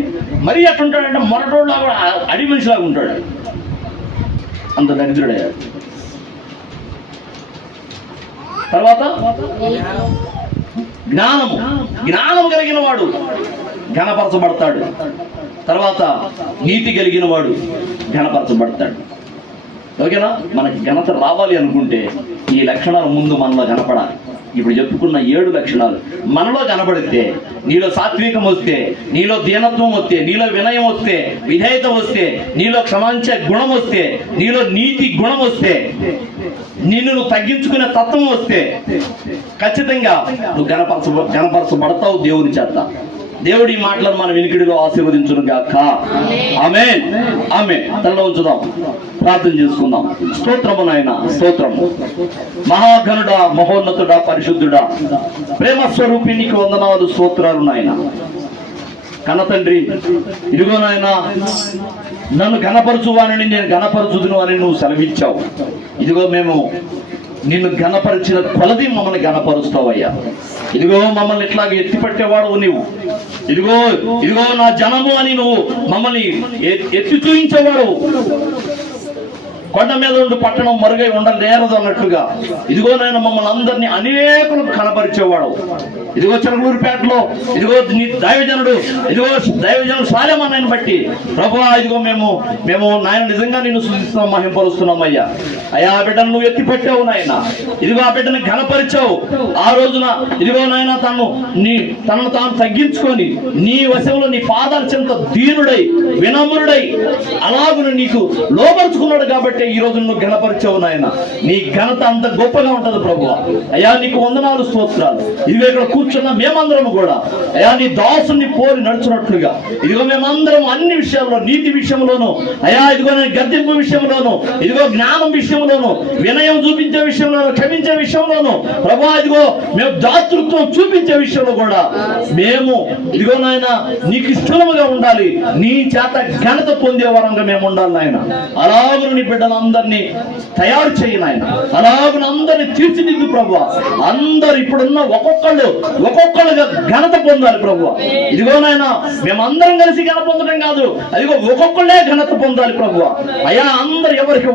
మరీ ఎట్లుంటాడంటే మొరటోళ్ళలాగా అడి మనిషిలాగా ఉంటాడు. అంత దరిద్రుడయ్యాడు. తర్వాత జ్ఞానం కలిగిన వాడు ఘనపరచబడతాడు. తర్వాత నీతి కలిగిన వాడు ఘనపరచబడతాడు. ఓకేనా? మనకి ఘనత రావాలి అనుకుంటే ఈ లక్షణాలు ముందు మనలో కనపడాలి. ఇప్పుడు చెప్పుకున్న 7 లక్షణాలు మనలో కనబడితే, నీలో సాత్వికం వస్తే, నీలో దీనత్వం వస్తే, నీలో వినయం వస్తే, విధేయత వస్తే, నీలో క్షమాంచే గుణం వస్తే, నీలో నీతి గుణం వస్తే, నిన్ను నువ్వు తగ్గించుకునే తత్వం వస్తే ఖచ్చితంగా నువ్వు గణపరచబడతావు దేవుని చేత. దేవుడి మాటలను మన వినికిడిలో ఆశీర్వదించును గాక. ఆమేన్, ఆమేన్. తలలో ఉంచుదాం, ప్రార్థన చేసుకుందాం. స్తోత్రము నాయన, స్తోత్రము. మహాగణుడా, మహోన్నతుడా, పరిశుద్ధుడా, ప్రేమ స్వరూపి, నీకు వందనాలు, స్తోత్రాలు నాయన. కన్నతండ్రి, ఇదిగో నాయన, నన్ను ఘనపరచువానని నేను ఘనపరచుదును అని నువ్వు సెలవిచ్చావు. ఇదిగో మేము నిన్ను ఘనపరిచిన కొలది మమ్మల్ని ఘనపరుస్తావయ్యా. ఇదిగో మమ్మల్ని ఇట్లాగే ఎత్తిపట్టేవాడు నువ్వు. ఇదిగో ఇదిగో నా జనము అని నువ్వు మమ్మల్ని ఎత్తి చూయించేవాడు. కొండ మీద ఉండి పట్టణం మరుగై ఉండలేరదు అన్నట్లుగా ఇదిగో నాయన మమ్మల్ని అందరినీ అనేకులకు కనపరిచేవాడు. ఇదిగో చిలకలూరుపేటలో ఇదిగో నీ దైవజనుడు, ఇదిగో దైవజనుడు సాలెమన్నని బట్టి ప్రభువా, ఇదిగో మేము నాయన నిజంగా నిన్ను సూచిస్తున్నాం, మహింపరుస్తున్నాం అయ్యా. అయ్యా, ఆ బిడ్డను నువ్వు ఎత్తిపెట్టావు నాయన. ఇదిగో ఆ బిడ్డని ఘనపరిచావు. ఆ రోజున ఇదిగో నాయన తనను తాను తగ్గించుకొని నీ వశంలో నీ పాదాల చెంత దీనుడై వినమ్రుడై అలాగున నీకు లోపరుచుకున్నాడు. కాబట్టి ఈ రోజు నువ్వు ఘనపరిచావు నాయన. నీ ఘనత అంత గొప్పగా ఉంటది ప్రభువా. అయ్యా, నీకు వందనాలు, స్తోత్రాలు. ఇదిగో ఇక్కడ కూర్చున్న మేమందరం కూడా అయ్యా నీ దాసుని పోలి నడుచున్నట్లుగా ఇదిగో మేమందరం అన్ని విషయాల్లో, నీతి విషయంలోను అయ్యా, ఇదిగో గద్దింపు విషయంలోను, ఇదిగో జ్ఞానం విషయంలోను, వినయం చూపించే విషయంలోను, క్షమించే విషయంలోను ప్రభువా, ఇదిగో మేము దాతృత్వం చూపించే విషయంలో కూడా మేము ఇదిగో నాయన నీకు ఇష్టముగా ఉండాలి. నీ చేత ఘనత పొందే వరంగా మేము ఉండాలి నాయన. అలాగే నీ బిడ్డలందరినీ తయారు చేయి నాయన. అలాగే అందరినీ తీర్చిదిద్దు ప్రభువా. అందరు ఇప్పుడున్న ఒక్కొక్కళ్ళుగా ఘనత పొందాలి ప్రభువా. ఇదిగో నాయన మేమందరం కలిసి ఘనత పొందడం కాదు, అదిగో ఒక్కొక్కళ్ళే ఘనత పొందాలి ప్రభువా. అయ్యా, అందరు ఎవరికి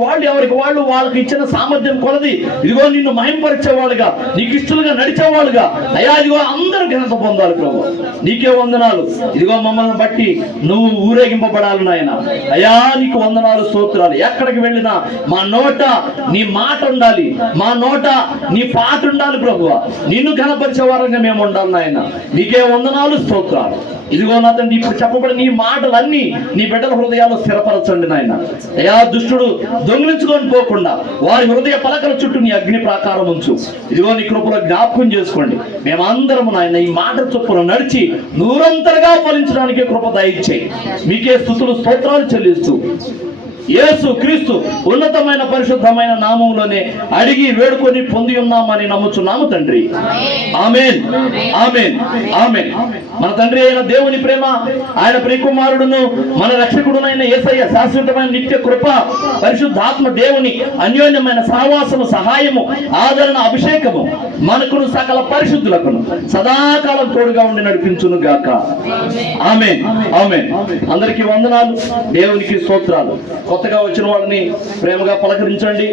వాళ్ళు వాళ్ళకి ఇచ్చిన సామర్థ్యం కొలది ఇదిగో నిన్ను మహింపరిచే వాళ్ళుగా, నీకు ఇష్టలుగా నడిచేవాళ్ళుగా అయ్యా, ఇదిగో అందరూ ఘనత పొందాలి ప్రభు. నీకే వందనాలు. ఇదిగో మమ్మల్ని బట్టి నువ్వు ఊరేగింపబడాలి నాయన. అయ్యా, నీకు వందనాలు, స్తోత్రాలు. ఎక్కడికి వెళ్ళినా మా నోట నీ మాట ఉండాలి, మా నోట నీ పాట ఉండాలి ప్రభువా. నిన్ను ఘనపరిచే వారంగా మేము ఉండాలి నాయన. నీకే వందనాలు, స్తోత్రాలు. ఇదిగో నా తండ్రి, ఇప్పుడు చెప్పబడిన నీ మాటలన్నీ నీ బిడ్డల హృదయాల్లో స్థిరపరచండి నాయన. అయ్యా, దుష్టుడు దొంగిలించుకొని పోకుండా వారి హృదయ పలకల చుట్టూ నీ అగ్ని ప్రాకారం ఉంచు. ఇదిగో నీ కృపలో జ్ఞాపకం చేసుకోండి. మేమందరము నాయన ఈ మాట చొప్పున నడిచి నూరంతరగా ఫలించడానికి కృప దయచేయి. మీకే స్తుతులు, స్తోత్రాలు చెల్లిస్తూ యేసు క్రీస్తు ఉన్నతమైన పరిశుద్ధమైన నామములోనే అడిగి వేడుకొని పొంది ఉన్నామని నమ్ముచున్నాము తండ్రి. ఆమేన్, ఆమేన్, ఆమేన్. మన తండ్రి అయిన దేవుని ప్రేమ, ఆయన ప్రియకుమారుడును మన రక్షకుడునైన యేసయ్య శాశ్వతమైన నిత్య కృప, పరిశుద్ధాత్మ దేవుని అన్యోన్యమైన సహవాసము, సహాయము, ఆదరణ, అభిషేకము మనకును సకల పరిశుద్ధులకును సదాకాలం తోడుగా ఉండి నడిపించును గాక. ఆమేన్, ఆమేన్. అందరికీ వందనాలు, దేవునికి స్తోత్రాలు. కొత్తగా వచ్చిన వాళ్ళని ప్రేమగా పలకరించండి.